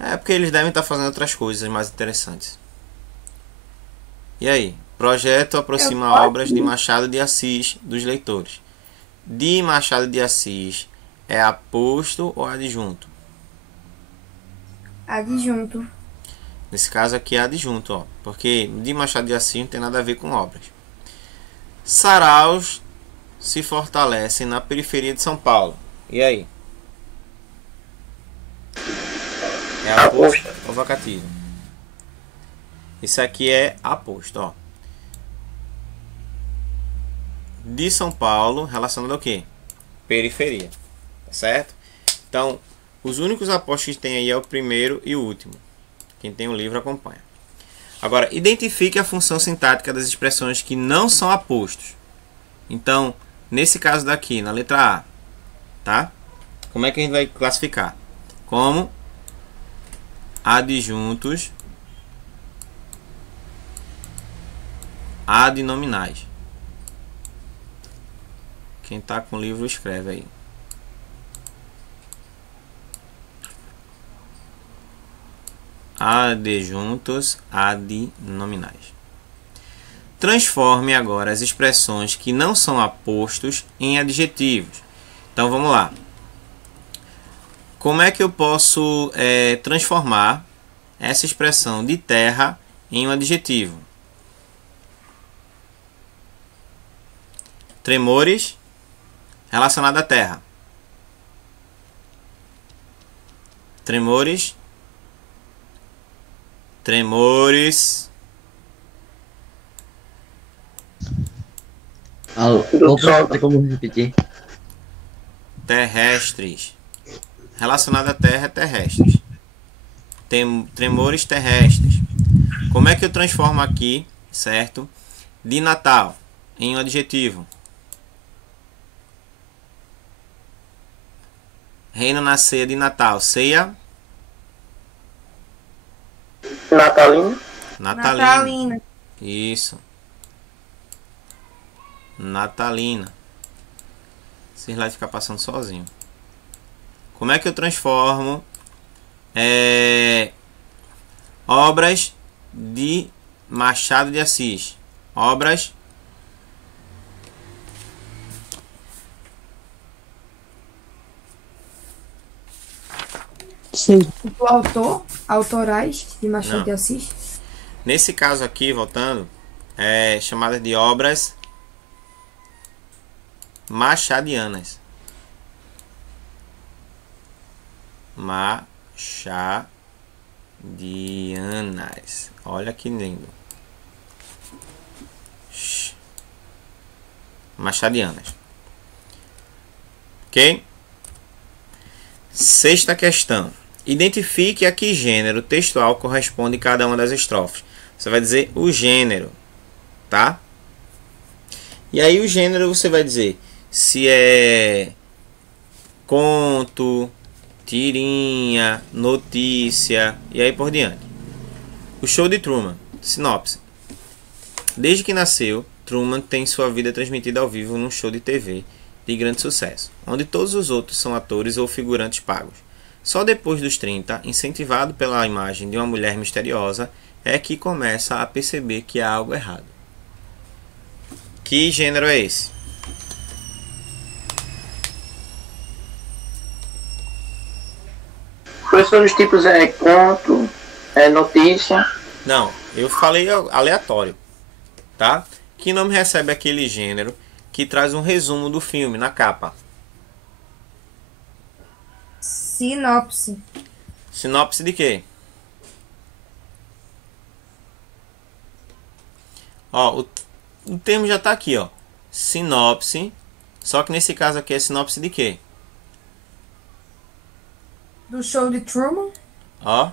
É porque eles devem estar fazendo outras coisas mais interessantes. E aí? Projeto aproxima obras de Machado de Assis dos leitores. De Machado de Assis é aposto ou adjunto? Adjunto. Nesse caso aqui é adjunto, ó, porque de Machado de Assis não tem nada a ver com obras. Saraus se fortalecem na periferia de São Paulo. E aí? É aposto ou vacativo? Isso aqui é aposto, ó. De São Paulo, relacionado ao quê? Periferia. Tá certo? Então, os únicos apostos que tem aí é o primeiro e o último. Quem tem o livro acompanha. Agora, identifique a função sintática das expressões que não são apostos. Então, nesse caso daqui, na letra A, tá? Como é que a gente vai classificar? Como adjuntos adnominais. Quem tá com o livro escreve aí. Adjuntos adnominais. Transforme agora as expressões que não são apostos em adjetivos. Então vamos lá. Como é que eu posso transformar essa expressão de terra em um adjetivo? Tremores relacionado à terra. Tremores. Tremores. Opa, tem como repetir? Terrestres. Relacionado à terra, terrestres. Tremores terrestres. Como é que eu transformo aqui, certo? De Natal em um adjetivo. Reino na ceia de Natal. Ceia Natalina. natalina. Isso. Natalina. Esse slide ficar passando sozinho. Como é que eu transformo obras de Machado de Assis? Obras Sim. O autor, autorais de Machado Não. de Assis. Nesse caso aqui, voltando, é chamada de obras machadianas. Machadianas. Olha que lindo. Machadianas. Ok? Sexta questão. Identifique a que gênero textual corresponde cada uma das estrofes. Você vai dizer o gênero, tá? E aí o gênero você vai dizer se é conto, tirinha, notícia e aí por diante. O show de Truman, sinopse. Desde que nasceu, Truman tem sua vida transmitida ao vivo num show de TV de grande sucesso, onde todos os outros são atores ou figurantes pagos. Só depois dos 30, incentivado pela imagem de uma mulher misteriosa, é que começa a perceber que há algo errado. Que gênero é esse? Quais são os tipos? É conto, é notícia. Não, eu falei aleatório, tá? Que nome recebe aquele gênero que traz um resumo do filme na capa? Sinopse. Sinopse de quê? Ó, o termo já tá aqui, ó. Sinopse. Só que nesse caso aqui é sinopse de quê? Do show de Truman. Ó.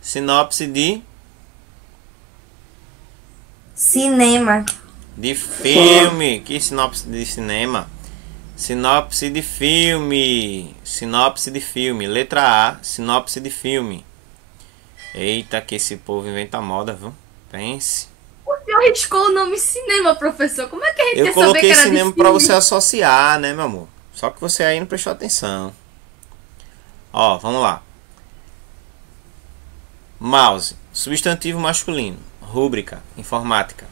Sinopse de Cinema. filme. Que sinopse de cinema? Sinopse de filme. Sinopse de filme. Letra A, sinopse de filme. Eita, que esse povo inventa moda, viu? Pense. O senhor riscou o nome cinema, professor. Como é que a gente Eu ia saber que coloquei era de cinema filme? pra você associar, né, meu amor? Só que você aí não prestou atenção. Ó, vamos lá. Mouse, substantivo masculino. Rúbrica, informática.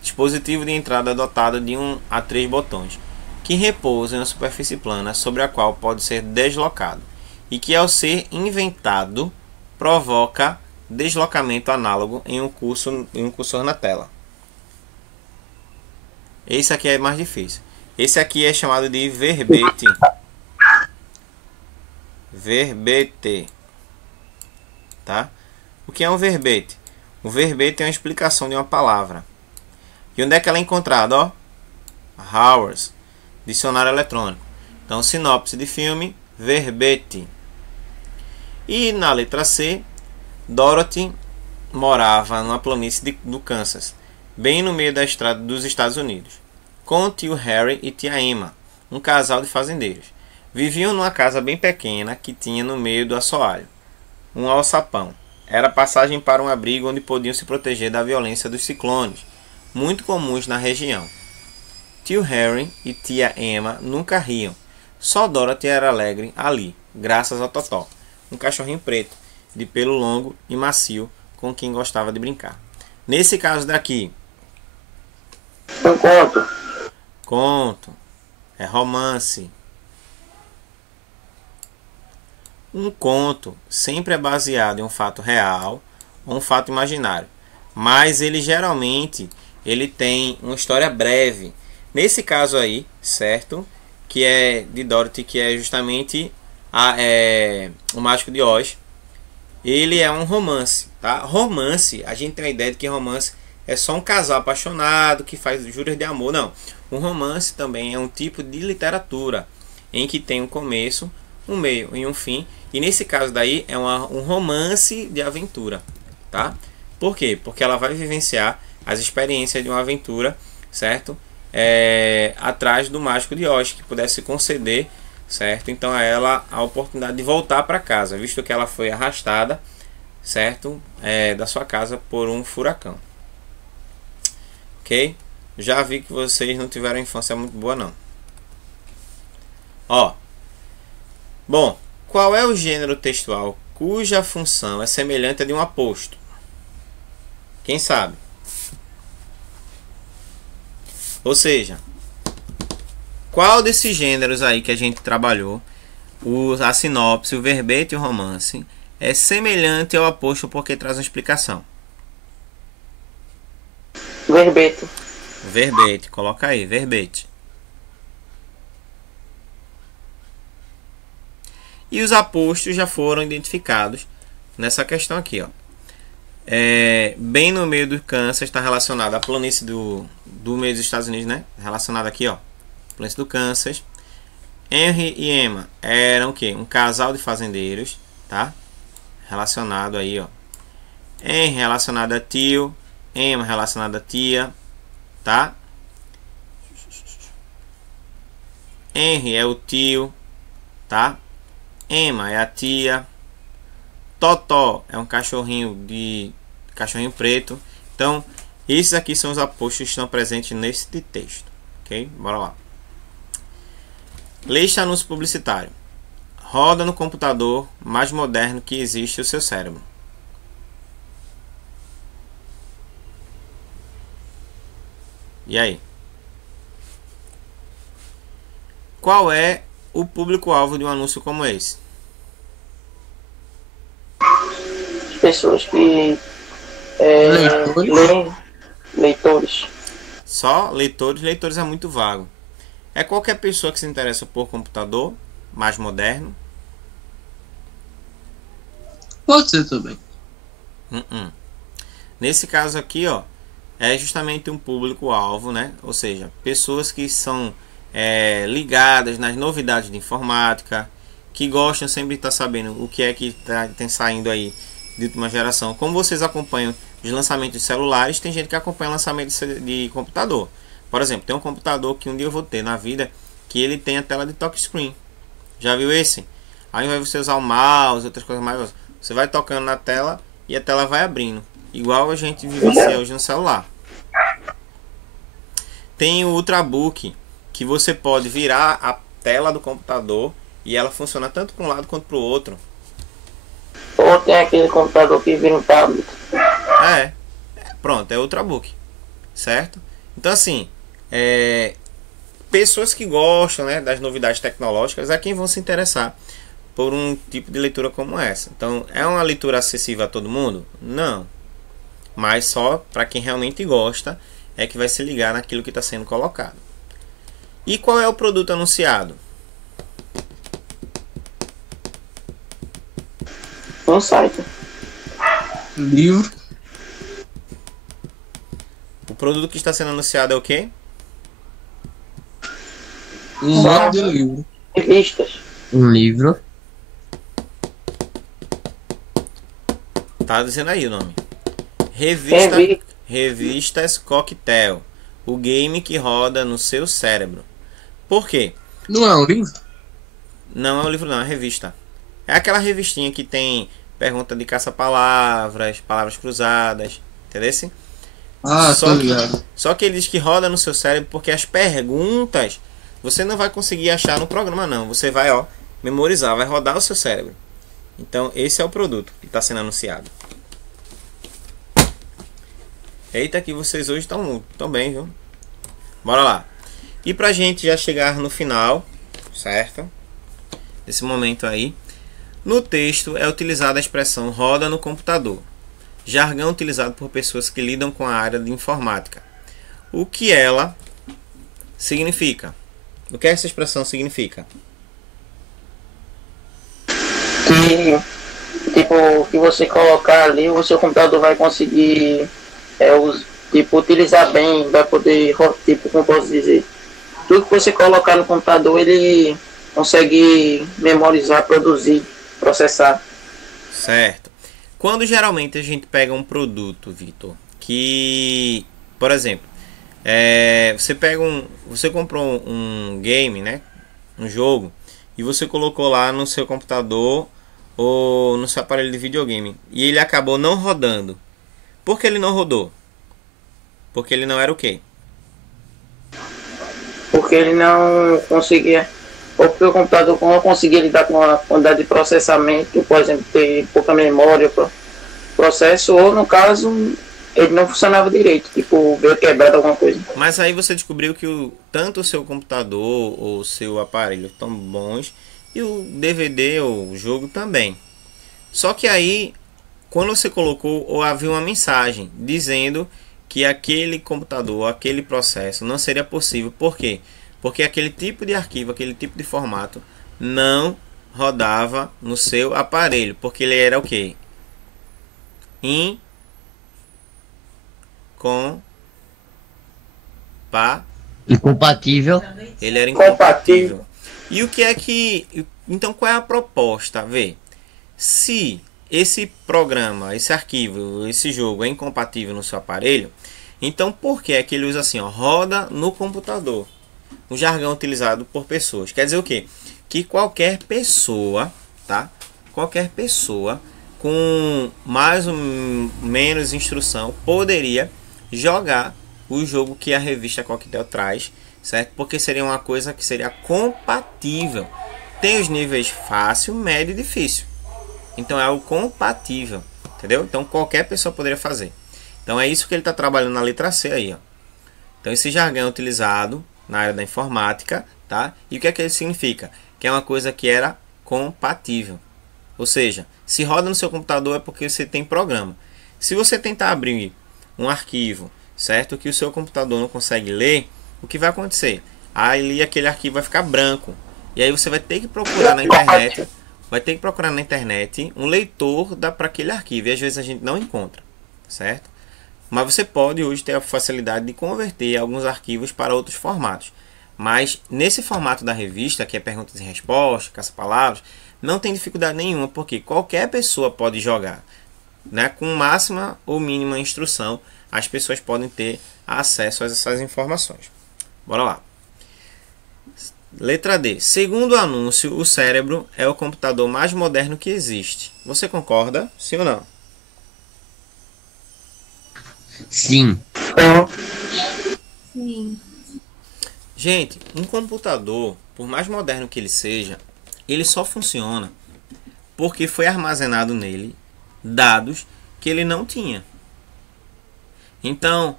Dispositivo de entrada dotado de 1 a 3 botões, que repousa em uma superfície plana sobre a qual pode ser deslocado, e que ao ser inventado provoca deslocamento análogo em um cursor na tela. Esse aqui é mais difícil. Esse aqui é chamado de verbete. Verbete. Tá? O que é um verbete? O verbete é uma explicação de uma palavra. E onde é que ela é encontrada? Ó? Hours. Dicionário eletrônico. Então, sinopse de filme, verbete. E na letra C, Dorothy morava numa planície do Kansas, bem no meio da estrada dos Estados Unidos, com o tio Harry e tia Emma, um casal de fazendeiros. Viviam numa casa bem pequena que tinha no meio do assoalho um alçapão. Era passagem para um abrigo onde podiam se proteger da violência dos ciclones, muito comuns na região. Tio Harry e tia Emma nunca riam. Só Dorothy era alegre ali, graças ao Totó, um cachorrinho preto, de pelo longo e macio, com quem gostava de brincar. Nesse caso daqui, Um conto. conto, é romance. Um conto sempre é baseado em um fato real ou um fato imaginário, mas ele geralmente tem uma história breve. Nesse caso aí, certo? Que é de Dorothy, que é justamente o Mágico de Oz. Ele é um romance, tá? Romance, a gente tem a ideia de que romance é só um casal apaixonado que faz juras de amor. Não, um romance também é um tipo de literatura em que tem um começo, um meio e um fim. E nesse caso daí é um romance de aventura, tá? Por quê? Porque ela vai vivenciar as experiências de uma aventura, certo? Atrás do Mágico de Oz, que pudesse conceder, certo? Então a ela a oportunidade de voltar para casa, visto que ela foi arrastada, certo? Da sua casa por um furacão. Ok? Já vi que vocês não tiveram infância muito boa, não. Ó. Bom, qual é o gênero textual cuja função é semelhante à de um aposto? Quem sabe? Ou seja, qual desses gêneros aí que a gente trabalhou, a sinopse, o verbete e o romance, é semelhante ao aposto porque traz uma explicação? Verbete. Verbete, coloca aí, verbete. E os apostos já foram identificados nessa questão aqui, ó. Bem no meio do Kansas, está relacionado à planície do meio dos Estados Unidos, né? Relacionado aqui, ó, planície do Kansas. Henry e Emma eram o quê? Um casal de fazendeiros, tá? Relacionado aí, ó. Henry relacionado a tio, Emma relacionado a tia, tá? Henry é o tio, tá? Emma é a tia. Totó é um cachorrinho preto. Então, esses aqui são os apostos que estão presentes neste texto, ok? Bora lá. Leia este anúncio publicitário. Roda no computador mais moderno que existe o seu cérebro. E aí? Qual é o público-alvo de um anúncio como esse? Pessoas que leem, leitores. Só leitores? Leitores é muito vago. É qualquer pessoa que se interessa por computador mais moderno? Pode ser também. Nesse caso aqui, ó, é justamente um público-alvo, né? Ou seja, pessoas que são ligadas nas novidades de informática, que gostam sempre de estar sabendo o que é que tem saindo aí de última geração. Como vocês acompanham os lançamentos de celulares, tem gente que acompanha o lançamento de computador. Por exemplo, tem um computador que um dia eu vou ter na vida que ele tem a tela de touchscreen. Já viu esse? Ao invés de você usar o mouse, outras coisas mais, você vai tocando na tela e a tela vai abrindo. Igual a gente vivencia hoje no celular. Tem o Ultrabook, que você pode virar a tela do computador e ela funciona tanto para um lado quanto para o outro. Ou tem aquele computador que vira um tablet. Pronto, é Ultrabook, certo? Então assim, pessoas que gostam, né, das novidades tecnológicas é quem vão se interessar por um tipo de leitura como essa. Então, é uma leitura acessível a todo mundo? Não. Mas só para quem realmente gosta é que vai se ligar naquilo que está sendo colocado. E qual é o produto anunciado? Um site. Livro. O produto que está sendo anunciado é o quê? Um lote de livro. Revistas. Um livro. Tá dizendo aí o nome. Revi- Revistas Coquetel. O game que roda no seu cérebro. Por quê? Não é um livro? Não é um livro não, é revista. É aquela revistinha que tem pergunta de caça-palavras, palavras cruzadas, entendeu? Ah, Só tô que- ligado. Só que ele diz que roda no seu cérebro porque as perguntas você não vai conseguir achar no programa não. Você vai, memorizar, vai rodar o seu cérebro. Então esse é o produto que está sendo anunciado. Eita, que vocês hoje estão bem, viu? Bora lá. E pra gente já chegar no final, certo? Desse momento aí. No texto é utilizada a expressão roda no computador. Jargão utilizado por pessoas que lidam com a área de informática. O que ela significa? O que essa expressão significa? Que, tipo, que você colocar ali, o seu computador vai conseguir utilizar bem, vai poder, tipo, como posso dizer, tudo que você colocar no computador, ele consegue memorizar, produzir, processar. Certo. Quando geralmente a gente pega um produto, Vitor, que, por exemplo, você comprou um game, né, um jogo, e você colocou lá no seu computador ou no seu aparelho de videogame, e ele acabou não rodando. Por que ele não rodou? Porque ele não era o quê? Porque ele não conseguia, porque o computador não conseguia lidar com a quantidade de processamento, por exemplo, ter pouca memória para processo, ou no caso, ele não funcionava direito, tipo, veio quebrado alguma coisa. Mas aí você descobriu que tanto o seu computador ou o seu aparelho estão bons e o DVD ou o jogo também. Só que aí, quando você colocou, ou havia uma mensagem dizendo que aquele computador, aquele processo não seria possível. Por quê? Porque aquele tipo de arquivo, aquele tipo de formato não rodava no seu aparelho, porque ele era o quê? Incompatível. Ele era incompatível. E o que é que... Então qual é a proposta? Vê, se esse programa, esse arquivo, esse jogo é incompatível no seu aparelho, então por que é que ele usa assim, roda no computador? Um jargão utilizado por pessoas. Quer dizer o quê? Que qualquer pessoa, tá? Qualquer pessoa com mais ou menos instrução poderia jogar o jogo que a revista Coquetel traz, certo? Porque seria uma coisa que seria compatível. Tem os níveis fácil, médio e difícil. Então é algo compatível, entendeu? Então qualquer pessoa poderia fazer. Então é isso que ele está trabalhando na letra C aí, ó. Então esse jargão é utilizado na área da informática, tá? E o que é que ele significa? Que é uma coisa que era compatível. Ou seja, se roda no seu computador é porque você tem programa. Se você tentar abrir um arquivo, certo, que o seu computador não consegue ler, o que vai acontecer? Aí aquele arquivo vai ficar branco. E aí você vai ter que procurar na internet, um leitor para aquele arquivo. E às vezes a gente não encontra, certo? Mas você pode hoje ter a facilidade de converter alguns arquivos para outros formatos. Mas nesse formato da revista, que é perguntas e respostas, caça-palavras, não tem dificuldade nenhuma, porque qualquer pessoa pode jogar, né? Com máxima ou mínima instrução, as pessoas podem ter acesso a essas informações. Bora lá. Letra D. Segundo o anúncio, o cérebro é o computador mais moderno que existe. Você concorda? Sim ou não? Sim. Sim. Gente, um computador, por mais moderno que ele seja, ele só funciona porque foi armazenado nele dados que ele não tinha. Então,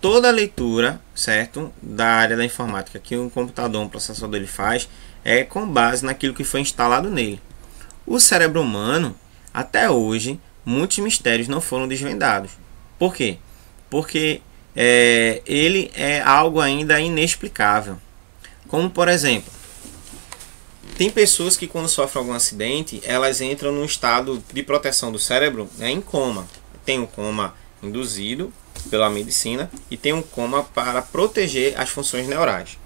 toda a leitura, certo, da área da informática que um computador, um processador ele faz, é com base naquilo que foi instalado nele. O cérebro humano, até hoje, muitos mistérios não foram desvendados. Por quê? Porque ele é algo ainda inexplicável. Como, por exemplo, tem pessoas que quando sofrem algum acidente, elas entram num estado de proteção do cérebro, em coma. Tem um coma induzido pela medicina e tem um coma para proteger as funções neurais.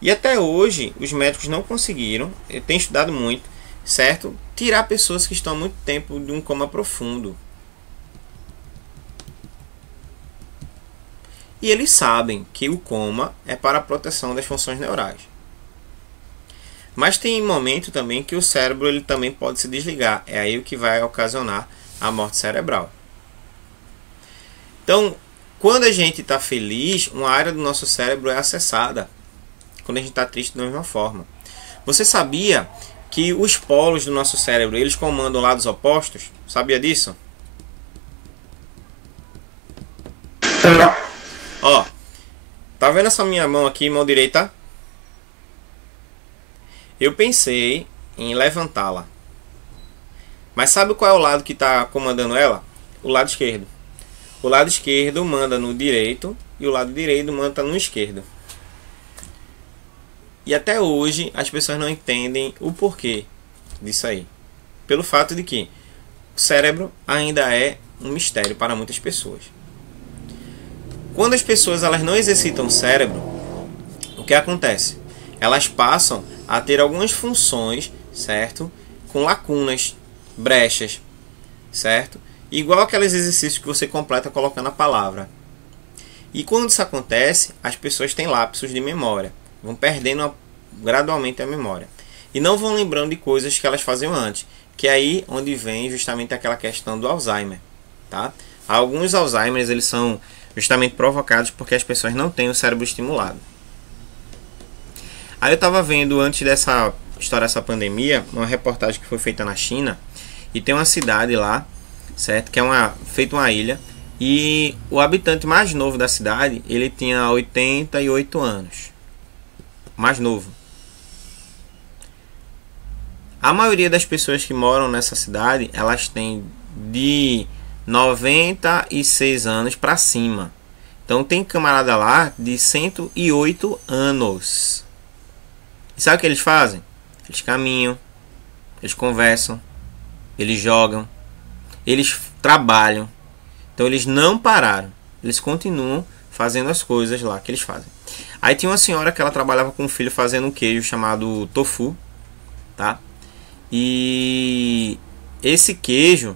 E até hoje os médicos não conseguiram, têm estudado muito, certo? Tirar pessoas que estão há muito tempo de um coma profundo. E eles sabem que o coma é para a proteção das funções neurais. Mas tem momento também que o cérebro ele também pode se desligar. É aí o que vai ocasionar a morte cerebral. Então, quando a gente está feliz, uma área do nosso cérebro é acessada. Quando a gente está triste, da mesma forma. Você sabia que os polos do nosso cérebro eles comandam lados opostos? Sabia disso? Ó, tá vendo essa minha mão aqui, mão direita? Eu pensei em levantá-la. Mas sabe qual é o lado que está comandando ela? O lado esquerdo. O lado esquerdo manda no direito e o lado direito manda no esquerdo. E até hoje as pessoas não entendem o porquê disso aí. Pelo fato de que o cérebro ainda é um mistério para muitas pessoas. Quando as pessoas elas não exercitam o cérebro, o que acontece? Elas passam a ter algumas funções, certo? Com lacunas, brechas, certo? Igual aqueles exercícios que você completa colocando a palavra. E quando isso acontece, as pessoas têm lapsos de memória. Vão perdendo gradualmente a memória. E não vão lembrando de coisas que elas faziam antes. Que é aí onde vem justamente aquela questão do Alzheimer. Tá? Alguns Alzheimers eles são justamente provocados porque as pessoas não têm o cérebro estimulado. Aí eu estava vendo, antes dessa história, essa pandemia, uma reportagem que foi feita na China. E tem uma cidade lá, certo? Que é feita uma ilha. E o habitante mais novo da cidade, ele tinha 88 anos. Mais novo. A maioria das pessoas que moram nessa cidade, elas têm de 96 anos para cima. Então tem camarada lá de 108 anos. E sabe o que eles fazem? Eles caminham, eles conversam, eles jogam, eles trabalham. Então eles não pararam. Eles continuam fazendo as coisas lá que eles fazem. Aí tinha uma senhora que ela trabalhava com um filho fazendo um queijo chamado tofu, tá? E esse queijo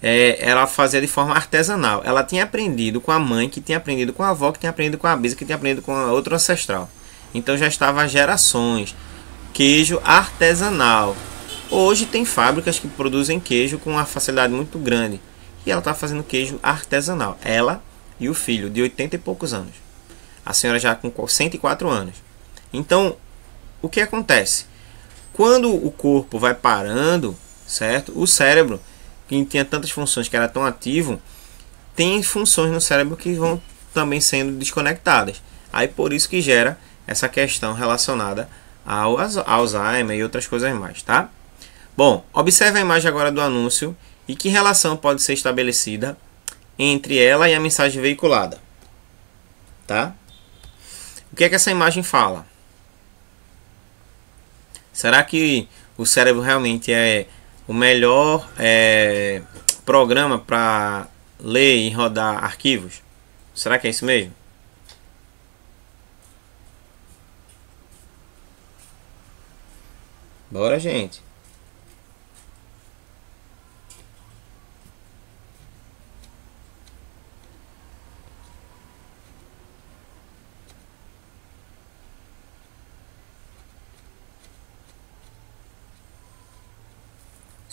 ela fazia de forma artesanal. Ela tinha aprendido com a mãe, que tinha aprendido com a avó, que tinha aprendido com a bisa, que tinha aprendido com a outra ancestral. Então já estava há gerações. Queijo artesanal. Hoje tem fábricas que produzem queijo com uma facilidade muito grande. E ela está fazendo queijo artesanal. Ela e o filho, de 80 e poucos anos. A senhora já com 104 anos. Então, o que acontece? Quando o corpo vai parando, certo? O cérebro, que tinha tantas funções, que era tão ativo, tem funções no cérebro que vão também sendo desconectadas. Aí por isso que gera essa questão relacionada ao Alzheimer e outras coisas mais, tá? Bom, observe a imagem agora do anúncio e que relação pode ser estabelecida entre ela e a mensagem veiculada, tá? O que é que essa imagem fala? Será que o cérebro realmente é o melhor programa para ler e rodar arquivos? Será que é isso mesmo? Bora, gente.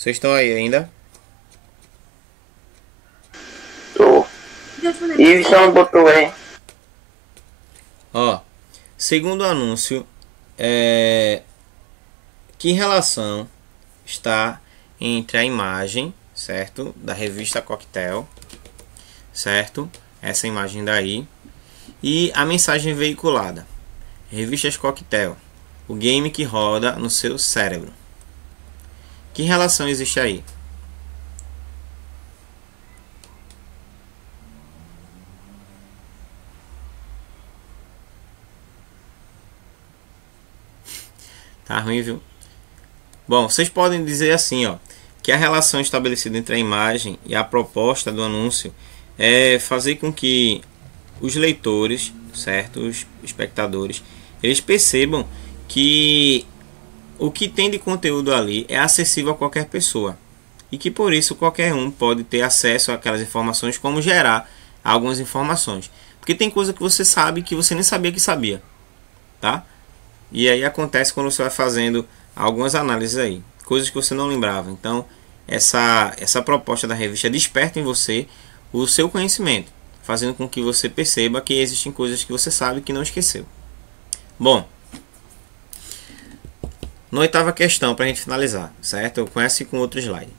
Vocês estão aí ainda? Tô. E o som botou aí. Ó, segundo o anúncio, que relação está entre a imagem, certo, da revista Coquetel, certo, essa imagem daí, e a mensagem veiculada. Revistas Coquetel, o game que roda no seu cérebro. Que relação existe aí? Tá ruim, viu? Bom, vocês podem dizer assim, ó, que a relação estabelecida entre a imagem e a proposta do anúncio é fazer com que os leitores, certo, os espectadores, eles percebam que o que tem de conteúdo ali é acessível a qualquer pessoa e que por isso qualquer um pode ter acesso àquelas informações, como gerar algumas informações, porque tem coisa que você sabe que você nem sabia que sabia, tá? E aí acontece quando você vai fazendo algumas análises aí, coisas que você não lembrava. Então essa proposta da revista desperta em você o seu conhecimento, fazendo com que você perceba que existem coisas que você sabe que não esqueceu. Bom, na oitava questão, para a gente finalizar, certo? Eu conheço com outro slide.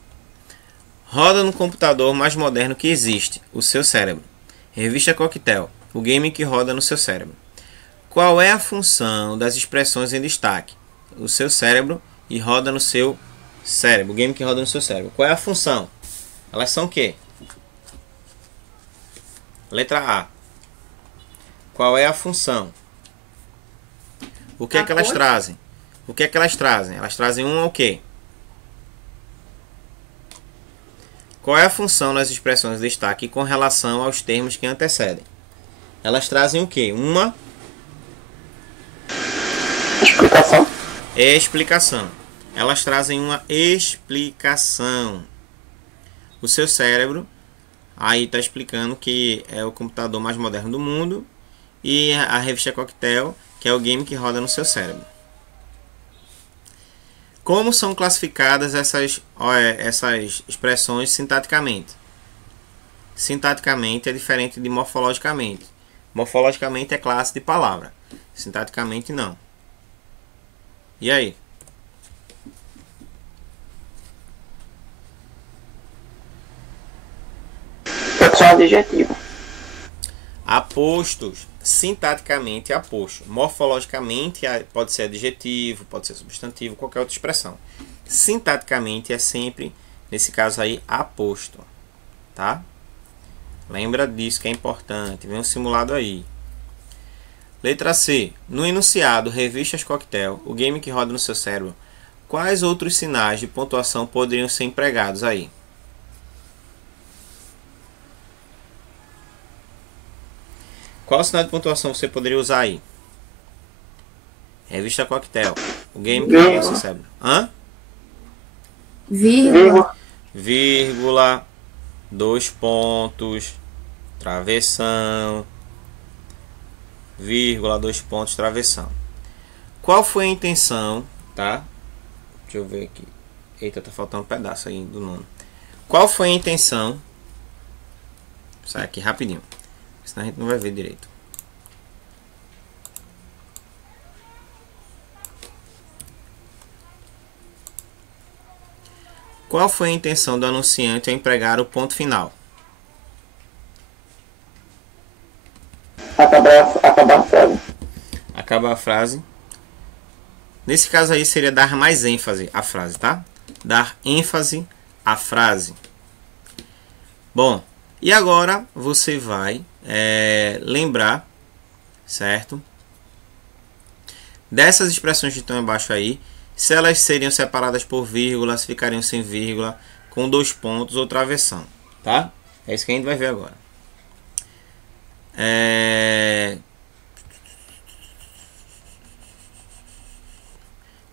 Roda no computador mais moderno que existe, o seu cérebro. Revista Coquetel, o game que roda no seu cérebro. Qual é a função das expressões em destaque? O seu cérebro e roda no seu cérebro. O game que roda no seu cérebro. Qual é a função? Elas são o quê? Letra A. Qual é a função? O que é que elas trazem? O que é que elas trazem? Elas trazem um ao quê? Qual é a função nas expressões de destaque com relação aos termos que antecedem? Elas trazem o quê? Uma Explicação. explicação. Elas trazem uma explicação. O seu cérebro aí está explicando que é o computador mais moderno do mundo e a revista Coquetel, que é o game que roda no seu cérebro. Como são classificadas essas expressões sintaticamente? Sintaticamente é diferente de morfologicamente. Morfologicamente é classe de palavra. Sintaticamente não. E aí? Pode ser um adjetivo. Apostos. Sintaticamente é aposto. Morfologicamente pode ser adjetivo, pode ser substantivo, qualquer outra expressão. Sintaticamente é sempre, nesse caso aí, aposto. Tá? Lembra disso que é importante. Vem um simulado aí. Letra C. No enunciado Revistas Coquetel, o game que roda no seu cérebro, quais outros sinais de pontuação poderiam ser empregados aí? Qual sinal de pontuação você poderia usar aí? Revista Coquetel, o game que roda no seu cérebro. Hã? Vírgula. Vírgula, 2 pontos, travessão, vírgula, 2 pontos, travessão. Qual foi a intenção, tá? Deixa eu ver aqui. Eita, tá faltando um pedaço aí do nome. Qual foi a intenção? Sai aqui rapidinho, senão a gente não vai ver direito. Qual foi a intenção do anunciante ao empregar o ponto final? Acabar a frase. Acaba a frase. Nesse caso aí seria dar mais ênfase à frase, tá? Dar ênfase à frase. Bom, e agora você vai lembrar, certo? Dessas expressões que estão abaixo aí, se elas seriam separadas por vírgula, se ficariam sem vírgula, com 2 pontos ou travessão, tá? É isso que a gente vai ver agora.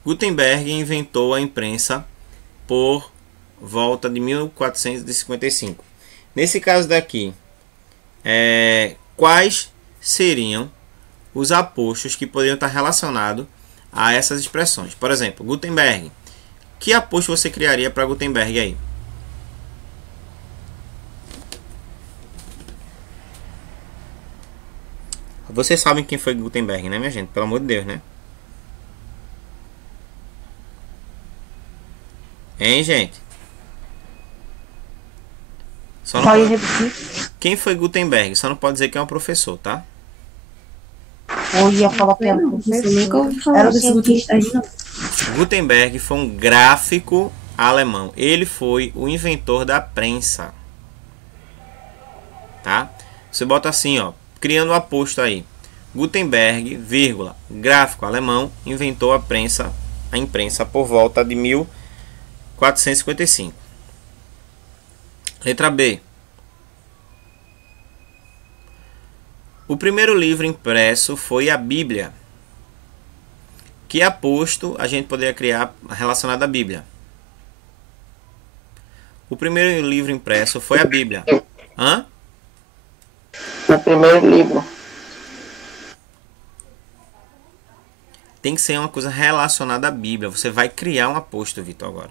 Gutenberg inventou a imprensa por volta de 1455. Nesse caso daqui, quais seriam os apostos que poderiam estar relacionados a essas expressões? Por exemplo, Gutenberg, Que aposto você criaria para Gutenberg aí? Vocês sabem quem foi Gutenberg, né, minha gente? Pelo amor de Deus, né? Hein, gente? Só não Pode pode... repetir? Quem foi Gutenberg? Só não pode dizer que é um professor, tá? Ou ia falar que era Você nunca ouviu professor. falar desse Gutenberg, não. Gutenberg foi um gráfico alemão. Ele foi o inventor da prensa. Tá? Você bota assim, ó, criando um aposto aí. Gutenberg, vírgula, gráfico alemão, inventou a imprensa por volta de 1455. Letra B. O primeiro livro impresso foi a Bíblia. Que aposto a gente poderia criar relacionado à Bíblia? O primeiro livro impresso foi a Bíblia. Hã? O primeiro livro. Tem que ser uma coisa relacionada à Bíblia. Você vai criar um aposto, Vitor, agora.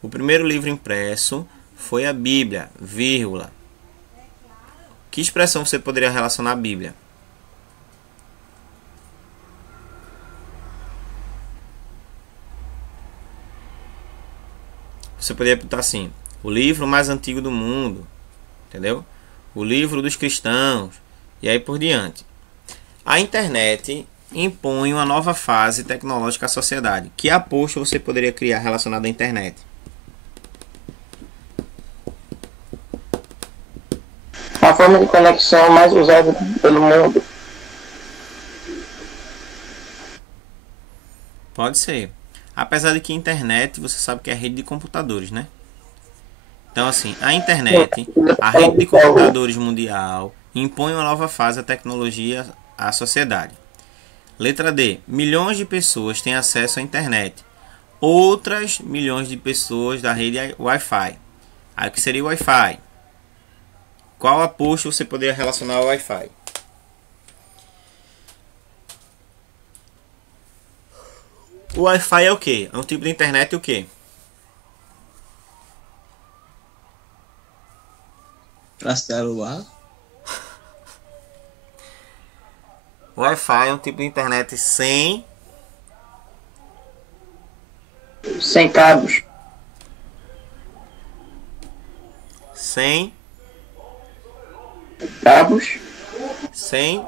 O primeiro livro impresso foi a Bíblia, vírgula. Que expressão você poderia relacionar à Bíblia? Você poderia botar assim: o livro mais antigo do mundo, entendeu? O livro dos cristãos, e aí por diante. A internet impõe uma nova fase tecnológica à sociedade. Que aposto você poderia criar relacionado à internet? A forma de conexão mais usada pelo mundo. Pode ser. Apesar de que internet, você sabe que é rede de computadores, né? Então, assim, a internet, a rede de computadores mundial, impõe uma nova fase da tecnologia à sociedade. Letra D. Milhões de pessoas têm acesso à internet. Outras milhões de pessoas da rede Wi-Fi. Aí o que seria o Wi-Fi? Qual aposto você poderia relacionar ao Wi-Fi? O Wi-Fi é o quê? É um tipo de internet o quê? Pra celular. O Wi-Fi é um tipo de internet sem Cabos. sem Cabos. sem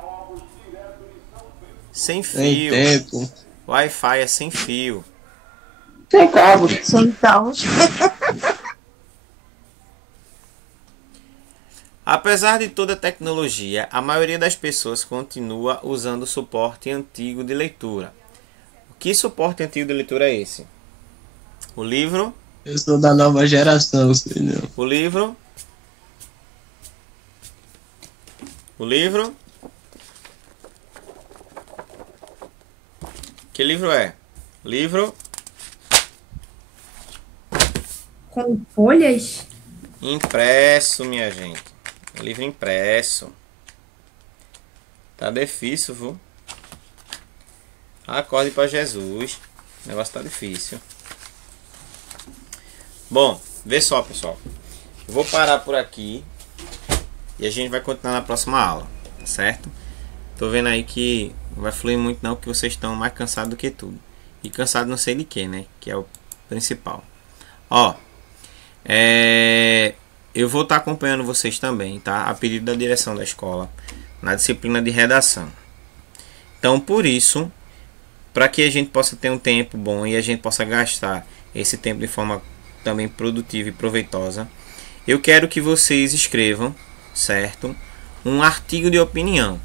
Sem fio. tempo. Wi-Fi é sem fio. Sem cabos. Sem cabos. Apesar de toda a tecnologia, a maioria das pessoas continua usando o suporte antigo de leitura. Que suporte antigo de leitura é esse? O livro? Eu sou da nova geração, senhor. O livro? O livro? Que livro é? Livro Com folhas? impresso, minha gente. Livro impresso. Tá difícil, viu? Acorde para Jesus. O negócio tá difícil. Bom, vê só, pessoal. Eu vou parar por aqui e a gente vai continuar na próxima aula, tá certo? Tô vendo aí que não vai fluir muito não, porque vocês estão mais cansados do que tudo. E cansado não sei de quê, né? Que é o principal. Ó, eu vou estar acompanhando vocês também, tá? A pedido da direção da escola, na disciplina de redação. Então, por isso, para que a gente possa ter um tempo bom e a gente possa gastar esse tempo de forma também produtiva e proveitosa, eu quero que vocês escrevam, certo? Um artigo de opinião.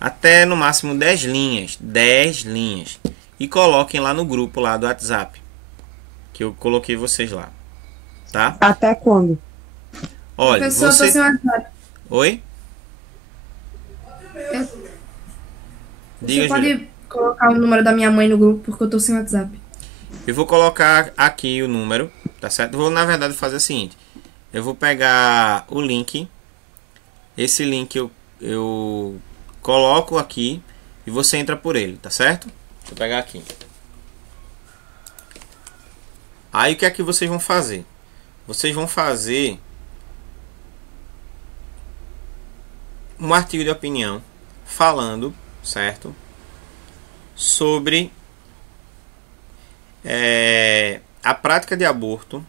Até no máximo 10 linhas. 10 linhas. E coloquem lá no grupo lá do WhatsApp. Que eu coloquei vocês lá. Tá? Até quando? Olha, Professor, eu tô você... sem WhatsApp. Oi? Diga, Você pode Júlia. colocar o número da minha mãe no grupo, porque eu tô sem WhatsApp. Eu vou colocar aqui o número, tá certo? Vou, na verdade, fazer o seguinte. Eu vou pegar o link. Esse link eu coloco aqui e você entra por ele, tá certo? Deixa eu pegar aqui. Aí o que é que vocês vão fazer? Vocês vão fazer um artigo de opinião falando, certo? Sobre a prática de aborto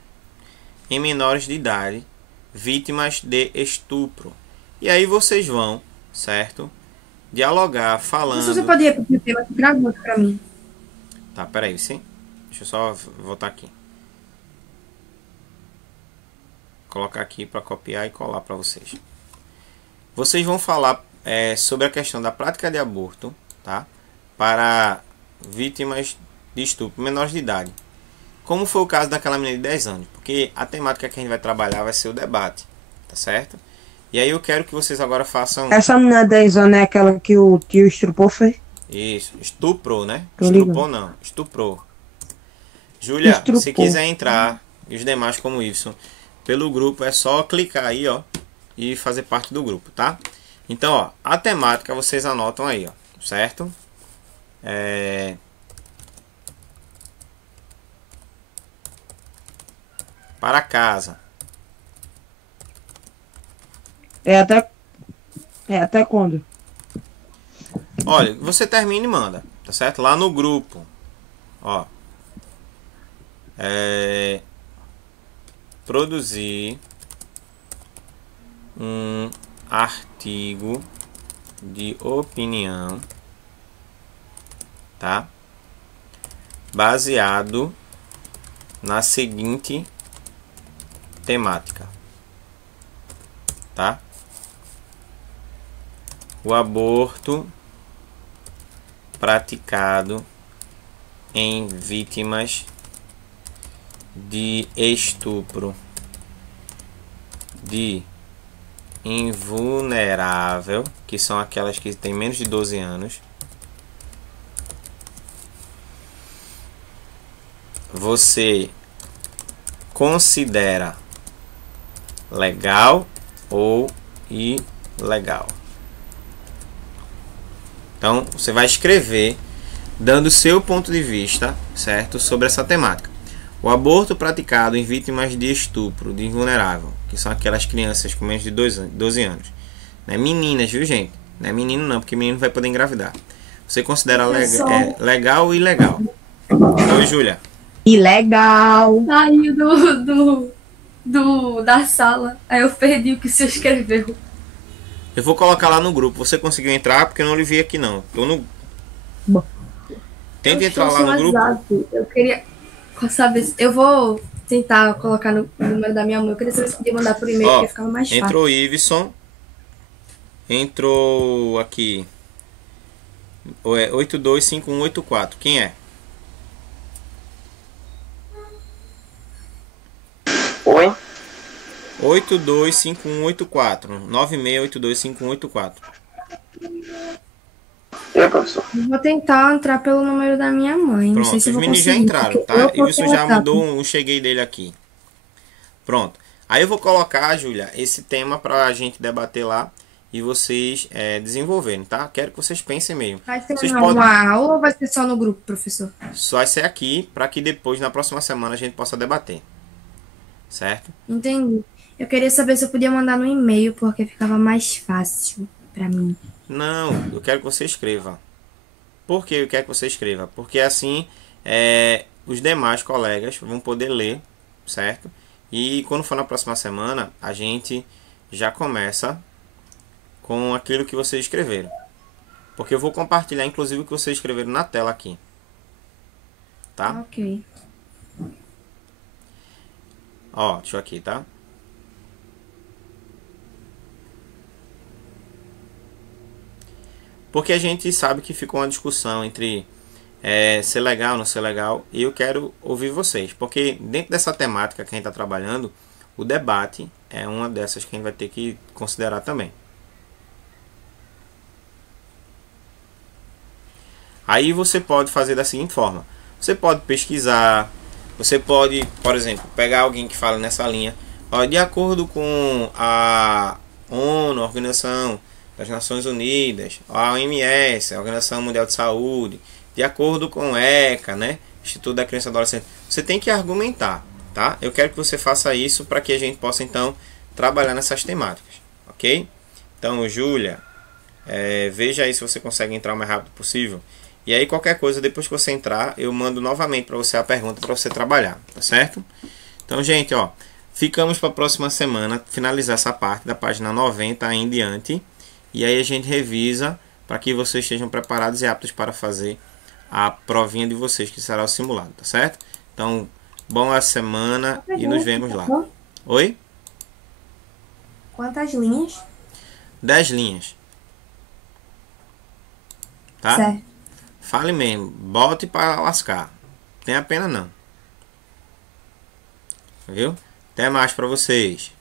em menores de idade, vítimas de estupro. E aí vocês vão, certo? Dialogar, falando... Você pode repetir o tema que gravou aqui pra mim? Tá, peraí, sim. Deixa eu só voltar aqui. Colocar aqui para copiar e colar para vocês. Vocês vão falar sobre a questão da prática de aborto, tá? Para vítimas de estupro menores de idade. Como foi o caso daquela menina de 10 anos. Porque a temática que a gente vai trabalhar vai ser o debate, tá certo? E aí eu quero que vocês agora façam... Essa menina de 10 anos é aquela que o tio estrupou, foi? Isso, estuprou, né? Tô Estrupou ligado. não, estuprou. Júlia, Estrupou. se quiser entrar, e os demais como o Y, pelo grupo, é só clicar aí, ó, e fazer parte do grupo, tá? Então, ó, a temática vocês anotam aí, ó, certo? Para casa. É até quando? Olha, você termina e manda, tá certo? Lá no grupo, ó. Produzir um artigo de opinião, tá? Baseado na seguinte temática, tá? O aborto praticado em vítimas de estupro de invulnerável, que são aquelas que têm menos de 12 anos, você considera legal ou ilegal? Então, você vai escrever dando seu ponto de vista, certo, sobre essa temática. O aborto praticado em vítimas de estupro de invulnerável, que são aquelas crianças com menos de 12 anos. Não é meninas, viu, gente? Não é menino não, porque menino vai poder engravidar. Você considera legal ou ilegal? Oi, Júlia. Ilegal. Saiu da sala. Aí eu perdi o que você escreveu. Eu vou colocar lá no grupo. Você conseguiu entrar? Porque eu não lhe vi aqui não. Tô no... Tenta entrar lá no grupo. WhatsApp. Eu queria saber. Eu vou tentar colocar no número da minha mãe. Eu queria saber se podia mandar por e-mail, porque ficava mais fácil. Entrou Iveson. Entrou aqui. 825184. Quem é? Oi? 825184. 96825184. Eu, professor. Eu vou tentar entrar pelo número da minha mãe. Não Pronto, sei se os eu vou meninos já conseguir, entraram, porque tá? eu E isso já WhatsApp. mudou um cheguei dele aqui. Pronto. Aí eu vou colocar, Júlia, esse tema pra gente debater lá e vocês desenvolverem, tá? Quero que vocês pensem mesmo. Vai ser Vocês uma podem... aula ou vai ser só no grupo, professor? Só vai ser aqui para que depois, na próxima semana, a gente possa debater. Certo? Entendi. Eu queria saber se eu podia mandar no e-mail, porque ficava mais fácil pra mim. Não, eu quero que você escreva. Por que eu quero que você escreva? Porque assim os demais colegas vão poder ler, certo? E quando for na próxima semana, a gente já começa com aquilo que vocês escreveram. Porque eu vou compartilhar, inclusive, o que vocês escreveram na tela aqui. Tá? Ok. Ó, deixa eu aqui, tá? Porque a gente sabe que ficou uma discussão entre ser legal ou não ser legal. E eu quero ouvir vocês. Porque dentro dessa temática que a gente está trabalhando, o debate é uma dessas que a gente vai ter que considerar também. Aí você pode fazer da seguinte forma. Você pode pesquisar. Você pode, por exemplo, pegar alguém que fala nessa linha. Ó, de acordo com a ONU, a Organização das Nações Unidas, a OMS, a Organização Mundial de Saúde, de acordo com o ECA, né? Instituto da Criança e Adolescente. Você tem que argumentar, tá? Eu quero que você faça isso para que a gente possa, então, trabalhar nessas temáticas, ok? Então, Júlia, veja aí se você consegue entrar o mais rápido possível. E aí, qualquer coisa, depois que você entrar, eu mando novamente para você a pergunta para você trabalhar, tá certo? Então, gente, ó, ficamos para a próxima semana finalizar essa parte da página 90 em diante. E aí a gente revisa para que vocês estejam preparados e aptos para fazer a provinha de vocês, que será o simulado, tá certo? Então, boa semana e nos vemos lá. Oi? Quantas linhas? 10 linhas. Tá? Certo. Fale mesmo. Bote para lascar. Tem a pena não. Viu? Até mais para vocês.